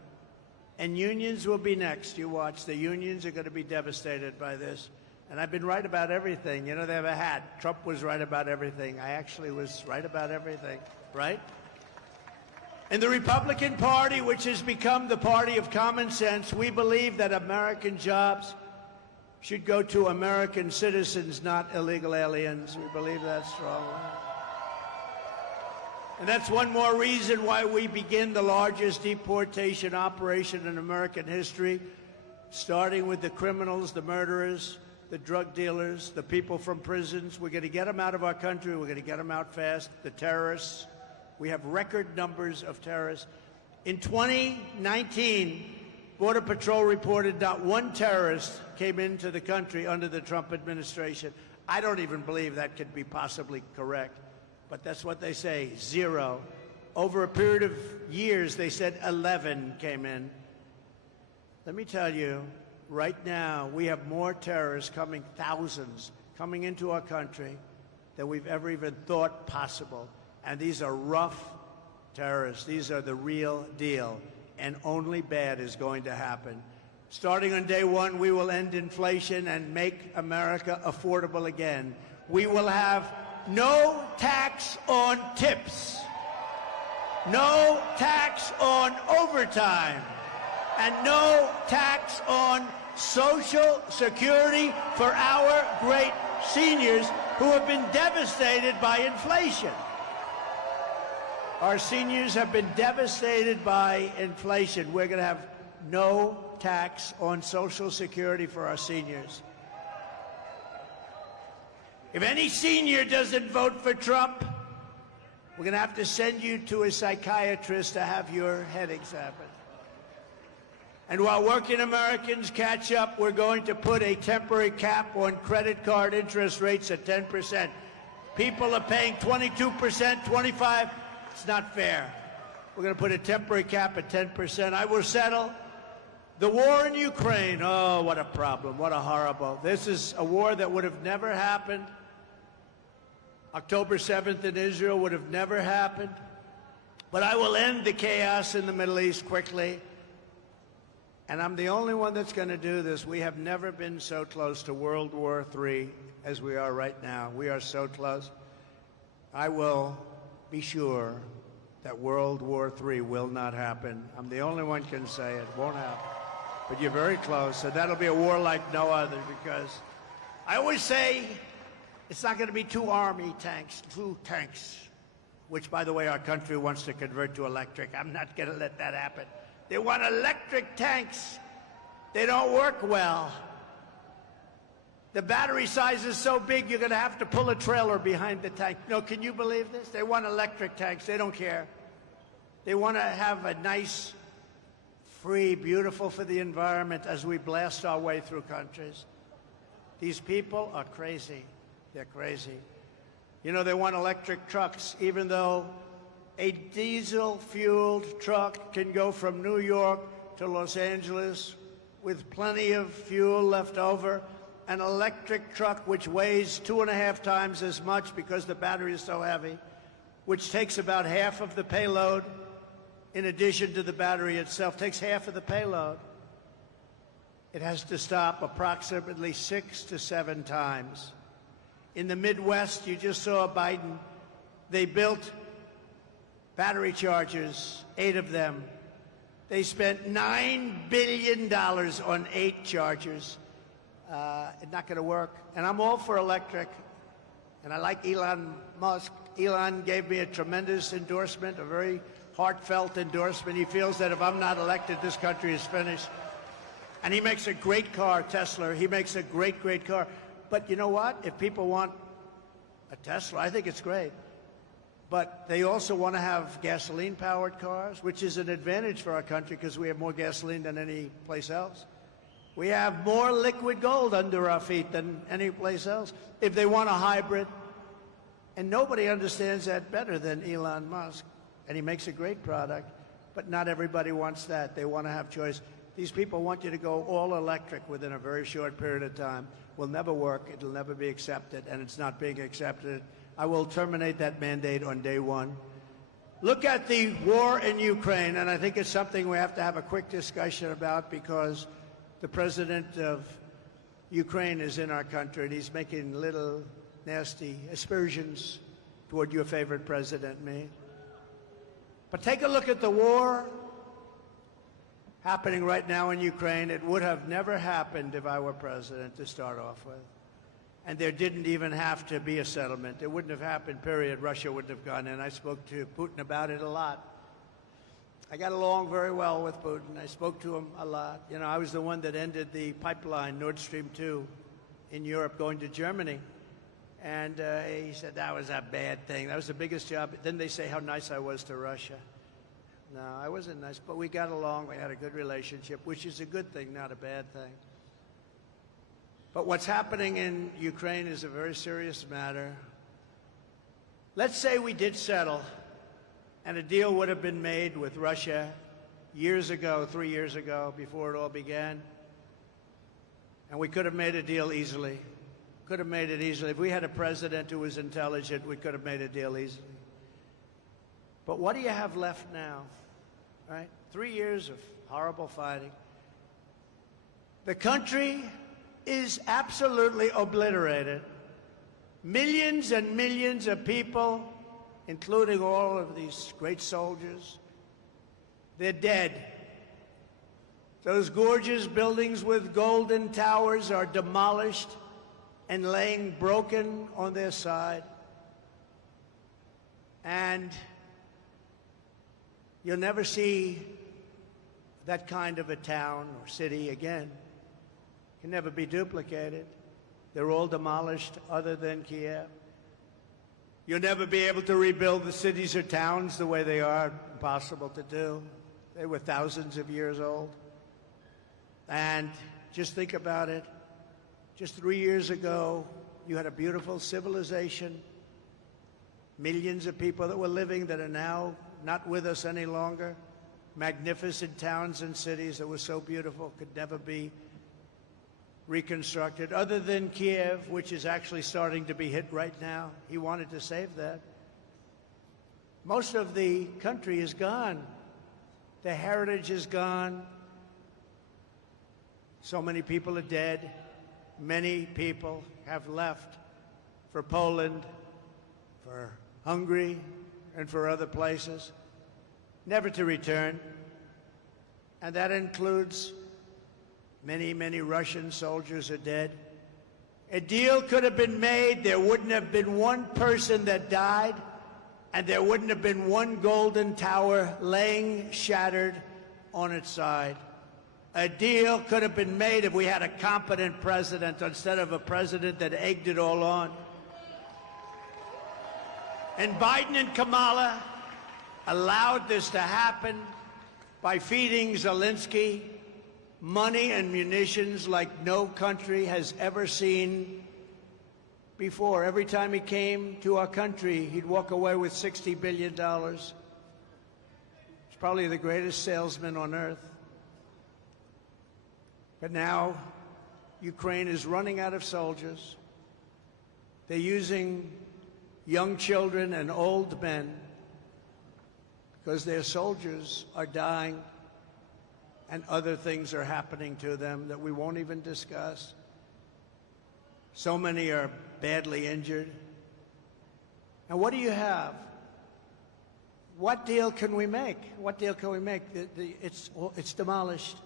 And unions will be next. You watch. The unions are going to be devastated by this. And I've been right about everything. You know, they have a hat. Trump was right about everything. I actually was right about everything, right? In the Republican Party, which has become the party of common sense, we believe that American jobs should go to American citizens, not illegal aliens. We believe that strongly. And that's one more reason why we begin the largest deportation operation in American history, starting with the criminals, the murderers, the drug dealers, the people from prisons. We're going to get them out of our country. We're going to get them out fast. The terrorists. We have record numbers of terrorists. In 2019, Border Patrol reported not one terrorist came into the country under the Trump administration. I don't even believe that could be possibly correct. But that's what they say, 0. Over a period of years, they said 11 came in. Let me tell you, right now, we have more terrorists coming, thousands, coming into our country than we've ever even thought possible. And these are rough terrorists. These are the real deal. And only bad is going to happen. Starting on day one, we will end inflation and make America affordable again. We will have no tax on tips, no tax on overtime, and no tax on Social Security for our great seniors who have been devastated by inflation. Our seniors have been devastated by inflation. We're going to have no tax on Social Security for our seniors. If any senior doesn't vote for Trump, we're going to have to send you to a psychiatrist to have your head examined. And while working Americans catch up, we're going to put a temporary cap on credit card interest rates at 10%. People are paying 22%, 25%. It's not fair. We're going to put a temporary cap at 10%. I will settle. The war in Ukraine, oh, what a problem, what a horrible. This is a war that would have never happened. October 7th in Israel would have never happened. But I will end the chaos in the Middle East quickly. And I'm the only one that's going to do this. We have never been so close to World War III as we are right now. We are so close. I will be sure that World War III will not happen. I'm the only one can say it won't happen. But you're very close, so that'll be a war like no other, because I always say it's not going to be two tanks, which, by the way, our country wants to convert to electric. I'm not going to let that happen. They want electric tanks. They don't work well. The battery size is so big, you're going to have to pull a trailer behind the tank. No, can you believe this? They want electric tanks. They don't care. They want to have a nice, free, beautiful for the environment as we blast our way through countries. These people are crazy. They're crazy. You know, they want electric trucks, even though a diesel-fueled truck can go from New York to Los Angeles with plenty of fuel left over. An electric truck, which weighs 2.5 times as much because the battery is so heavy, which takes about half of the payload, in addition to the battery itself, takes half of the payload. It has to stop approximately 6 to 7 times. In the Midwest, you just saw Biden, they built battery chargers, 8 of them. They spent $9 billion on 8 chargers. It's not going to work. And I'm all for electric. And I like Elon Musk. Elon gave me a tremendous endorsement, a very heartfelt endorsement. He feels that if I'm not elected, this country is finished. And he makes a great car, Tesla. He makes a great, great car. But you know what? If people want a Tesla, I think it's great. But they also want to have gasoline-powered cars, which is an advantage for our country because we have more gasoline than any place else. We have more liquid gold under our feet than any place else. If they want a hybrid, and nobody understands that better than Elon Musk, and he makes a great product, but not everybody wants that. They want to have choice. These people want you to go all electric within a very short period of time. Will never work. It'll never be accepted, and it's not being accepted. I will terminate that mandate on day one. Look at the war in Ukraine, and I think it's something we have to have a quick discussion about because the president of Ukraine is in our country, and he's making little nasty aspersions toward your favorite president, me. But take a look at the war happening right now in Ukraine. It would have never happened if I were president to start off with. And there didn't even have to be a settlement. It wouldn't have happened, period. Russia wouldn't have gone in. I spoke to Putin about it a lot. I got along very well with Putin. I spoke to him a lot. You know, I was the one that ended the pipeline, Nord Stream 2, in Europe going to Germany. And he said that was a bad thing. That was the biggest job. Then they say how nice I was to Russia. No, I wasn't nice, but we got along. We had a good relationship, which is a good thing, not a bad thing. But what's happening in Ukraine is a very serious matter. Let's say we did settle, and a deal would have been made with Russia years ago, 3 years ago, before it all began. And we could have made a deal easily. Could have made it easily. If we had a president who was intelligent, we could have made a deal easily. But what do you have left now, right? 3 years of horrible fighting. The country is absolutely obliterated. Millions and millions of people, including all of these great soldiers, they're dead. Those gorgeous buildings with golden towers are demolished and laying broken on their side. And you'll never see that kind of a town or city again. Can never be duplicated. They're all demolished other than Kiev. You'll never be able to rebuild the cities or towns the way they are. Impossible to do. They were thousands of years old. And just think about it. Just 3 years ago, you had a beautiful civilization. Millions of people that were living that are now not with us any longer. Magnificent towns and cities that were so beautiful could never be reconstructed, other than Kiev, which is actually starting to be hit right now. He wanted to save that. Most of the country is gone. The heritage is gone. So many people are dead. Many people have left for Poland, for Hungary, and for other places, never to return. And that includes many, many Russian soldiers are dead. A deal could have been made. There wouldn't have been one person that died, and there wouldn't have been one golden tower laying shattered on its side. A deal could have been made if we had a competent president instead of a president that egged it all on. And Biden and Kamala allowed this to happen by feeding Zelensky money and munitions like no country has ever seen before. Every time he came to our country, he'd walk away with $60 billion. He's probably the greatest salesman on earth. But now, Ukraine is running out of soldiers. They're using young children and old men because their soldiers are dying and other things are happening to them that we won't even discuss. So many are badly injured. And what do you have? What deal can we make? What deal can we make? It's demolished.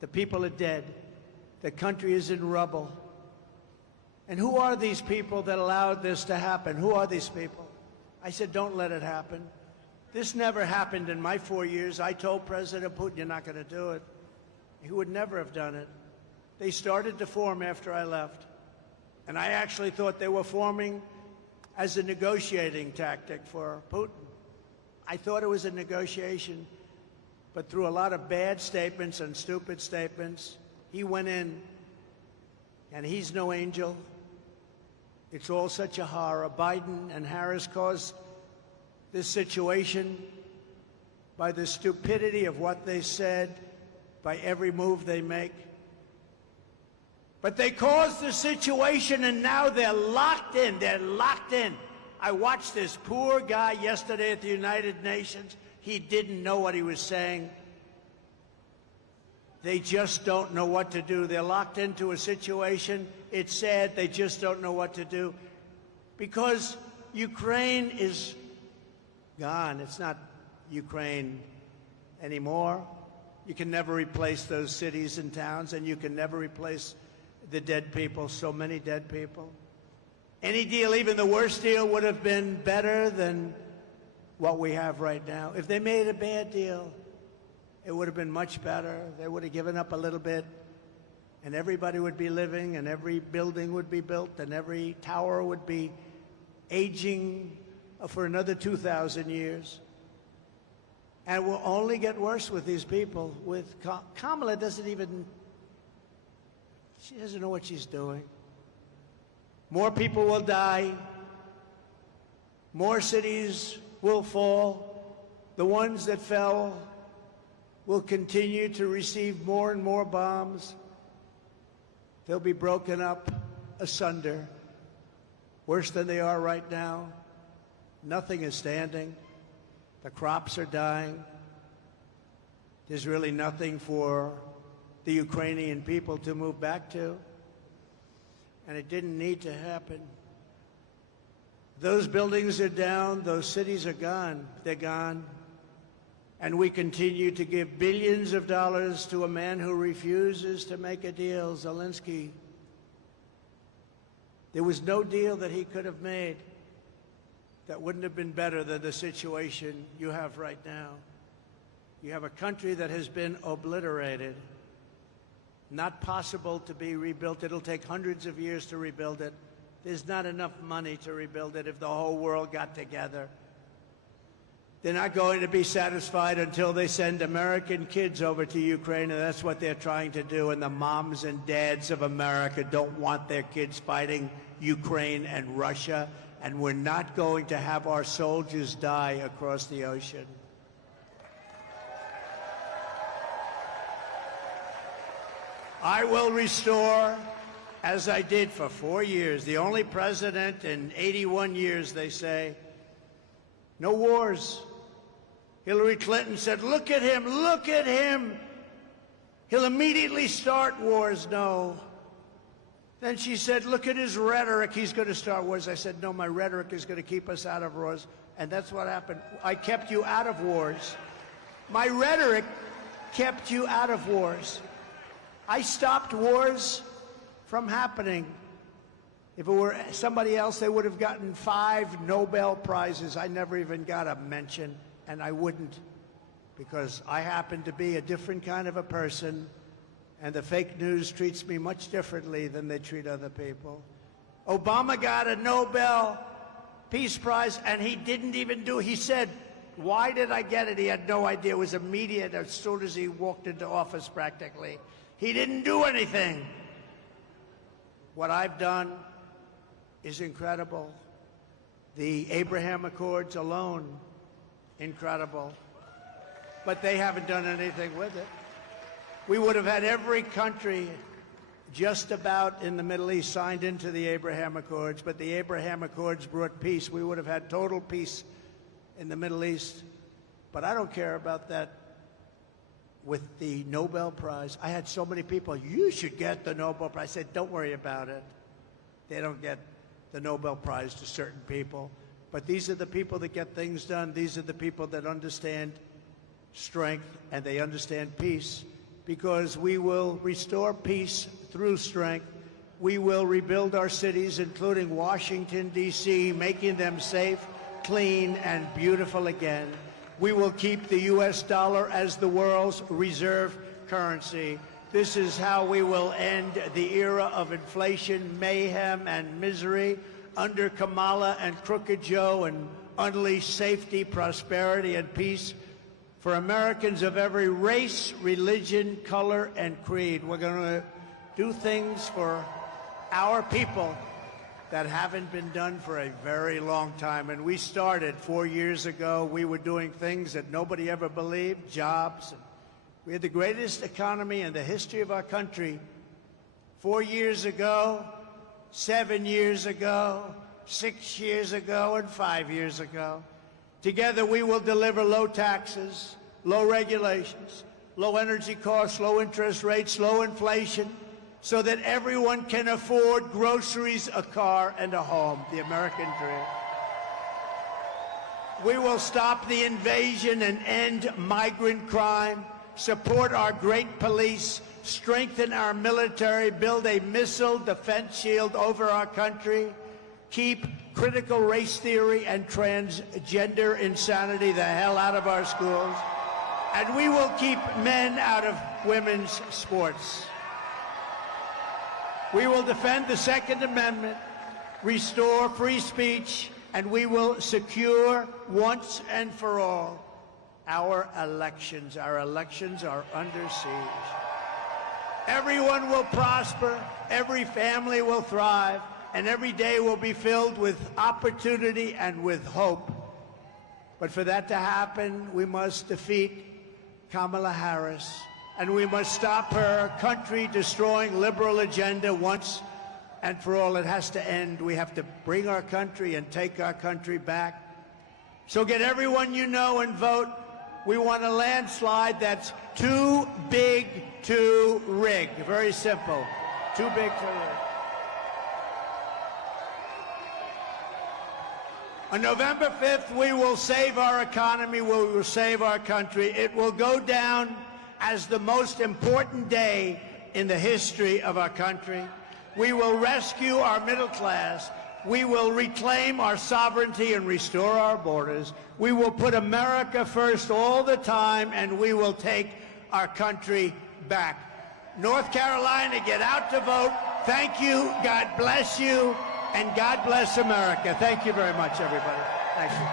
The people are dead. The country is in rubble. And who are these people that allowed this to happen? Who are these people? I said, don't let it happen. This never happened in my 4 years. I told President Putin, you're not going to do it. He would never have done it. They started to form after I left. And I actually thought they were forming as a negotiating tactic for Putin. I thought it was a negotiation, but through a lot of bad statements and stupid statements, he went in, and he's no angel. It's all such a horror. Biden and Harris caused this situation by the stupidity of what they said, by every move they make. But they caused the situation, and now they're locked in. They're locked in. I watched this poor guy yesterday at the United Nations. He didn't know what he was saying. They just don't know what to do. They're locked into a situation. It's sad. They just don't know what to do. Because Ukraine is gone. It's not Ukraine anymore. You can never replace those cities and towns, and you can never replace the dead people, so many dead people. Any deal, even the worst deal, would have been better than what we have right now. If they made a bad deal, it would have been much better. They would have given up a little bit, and everybody would be living, and every building would be built, and every tower would be aging for another 2,000 years. And it will only get worse with these people. With Kamala she doesn't know what she's doing. More people will die. More cities will fall. The ones that fell will continue to receive more and more bombs. They'll be broken up asunder, worse than they are right now. Nothing is standing. The crops are dying. There's really nothing for the Ukrainian people to move back to. And it didn't need to happen. Those buildings are down. Those cities are gone. They're gone. And we continue to give billions of dollars to a man who refuses to make a deal, Zelensky. There was no deal that he could have made that wouldn't have been better than the situation you have right now. You have a country that has been obliterated, not possible to be rebuilt. It'll take hundreds of years to rebuild it. There's not enough money to rebuild it if the whole world got together. They're not going to be satisfied until they send American kids over to Ukraine, and that's what they're trying to do. And the moms and dads of America don't want their kids fighting Ukraine and Russia. And we're not going to have our soldiers die across the ocean. I will restore, as I did for 4 years, the only president in 81 years, they say, no wars. Hillary Clinton said, look at him, look at him. He'll immediately start wars. No. Then she said, look at his rhetoric. He's going to start wars. I said, no, my rhetoric is going to keep us out of wars. And that's what happened. I kept you out of wars. My rhetoric kept you out of wars. I stopped wars from happening. If it were somebody else, they would have gotten 5 Nobel Prizes. I never even got a mention, and I wouldn't, because I happen to be a different kind of a person. And the fake news treats me much differently than they treat other people. Obama got a Nobel Peace Prize, and he didn't even do it. He said, why did I get it? He had no idea. It was immediate as soon as he walked into office, practically. He didn't do anything. What I've done is incredible. The Abraham Accords alone, incredible. But they haven't done anything with it. We would have had every country just about in the Middle East signed into the Abraham Accords, but the Abraham Accords brought peace. We would have had total peace in the Middle East. But I don't care about that with the Nobel Prize. I had so many people, you should get the Nobel Prize. I said, don't worry about it. They don't get the Nobel Prize to certain people. But these are the people that get things done. These are the people that understand strength, and they understand peace. Because we will restore peace through strength. We will rebuild our cities, including Washington, D.C., making them safe, clean, and beautiful again. We will keep the U.S. dollar as the world's reserve currency. This is how we will end the era of inflation, mayhem, and misery under Kamala and Crooked Joe, and unleash safety, prosperity, and peace for Americans of every race, religion, color, and creed. We're going to do things for our people that haven't been done for a very long time. And we started 4 years ago. We were doing things that nobody ever believed, jobs. We had the greatest economy in the history of our country 4 years ago, 7 years ago, 6 years ago, and 5 years ago. Together, we will deliver low taxes, low regulations, low energy costs, low interest rates, low inflation, so that everyone can afford groceries, a car, and a home, the American dream. We will stop the invasion and end migrant crime, support our great police, strengthen our military, build a missile defense shield over our country, keep critical race theory and transgender insanity the hell out of our schools, and we will keep men out of women's sports. We will defend the Second Amendment, restore free speech, and we will secure once and for all our elections. Our elections are under siege. Everyone will prosper, every family will thrive, and every day will be filled with opportunity and with hope. But for that to happen, we must defeat Kamala Harris, and we must stop her country-destroying liberal agenda once and for all. It has to end. We have to bring our country and take our country back. So get everyone you know and vote. We want a landslide that's too big to rig. Very simple. Too big to rig. On November 5th, we will save our economy. We will save our country. It will go down as the most important day in the history of our country. We will rescue our middle class. We will reclaim our sovereignty and restore our borders. We will put America first all the time, and we will take our country back. North Carolina, get out to vote. Thank you. God bless you. And God bless America. Thank you very much, everybody. Thank you.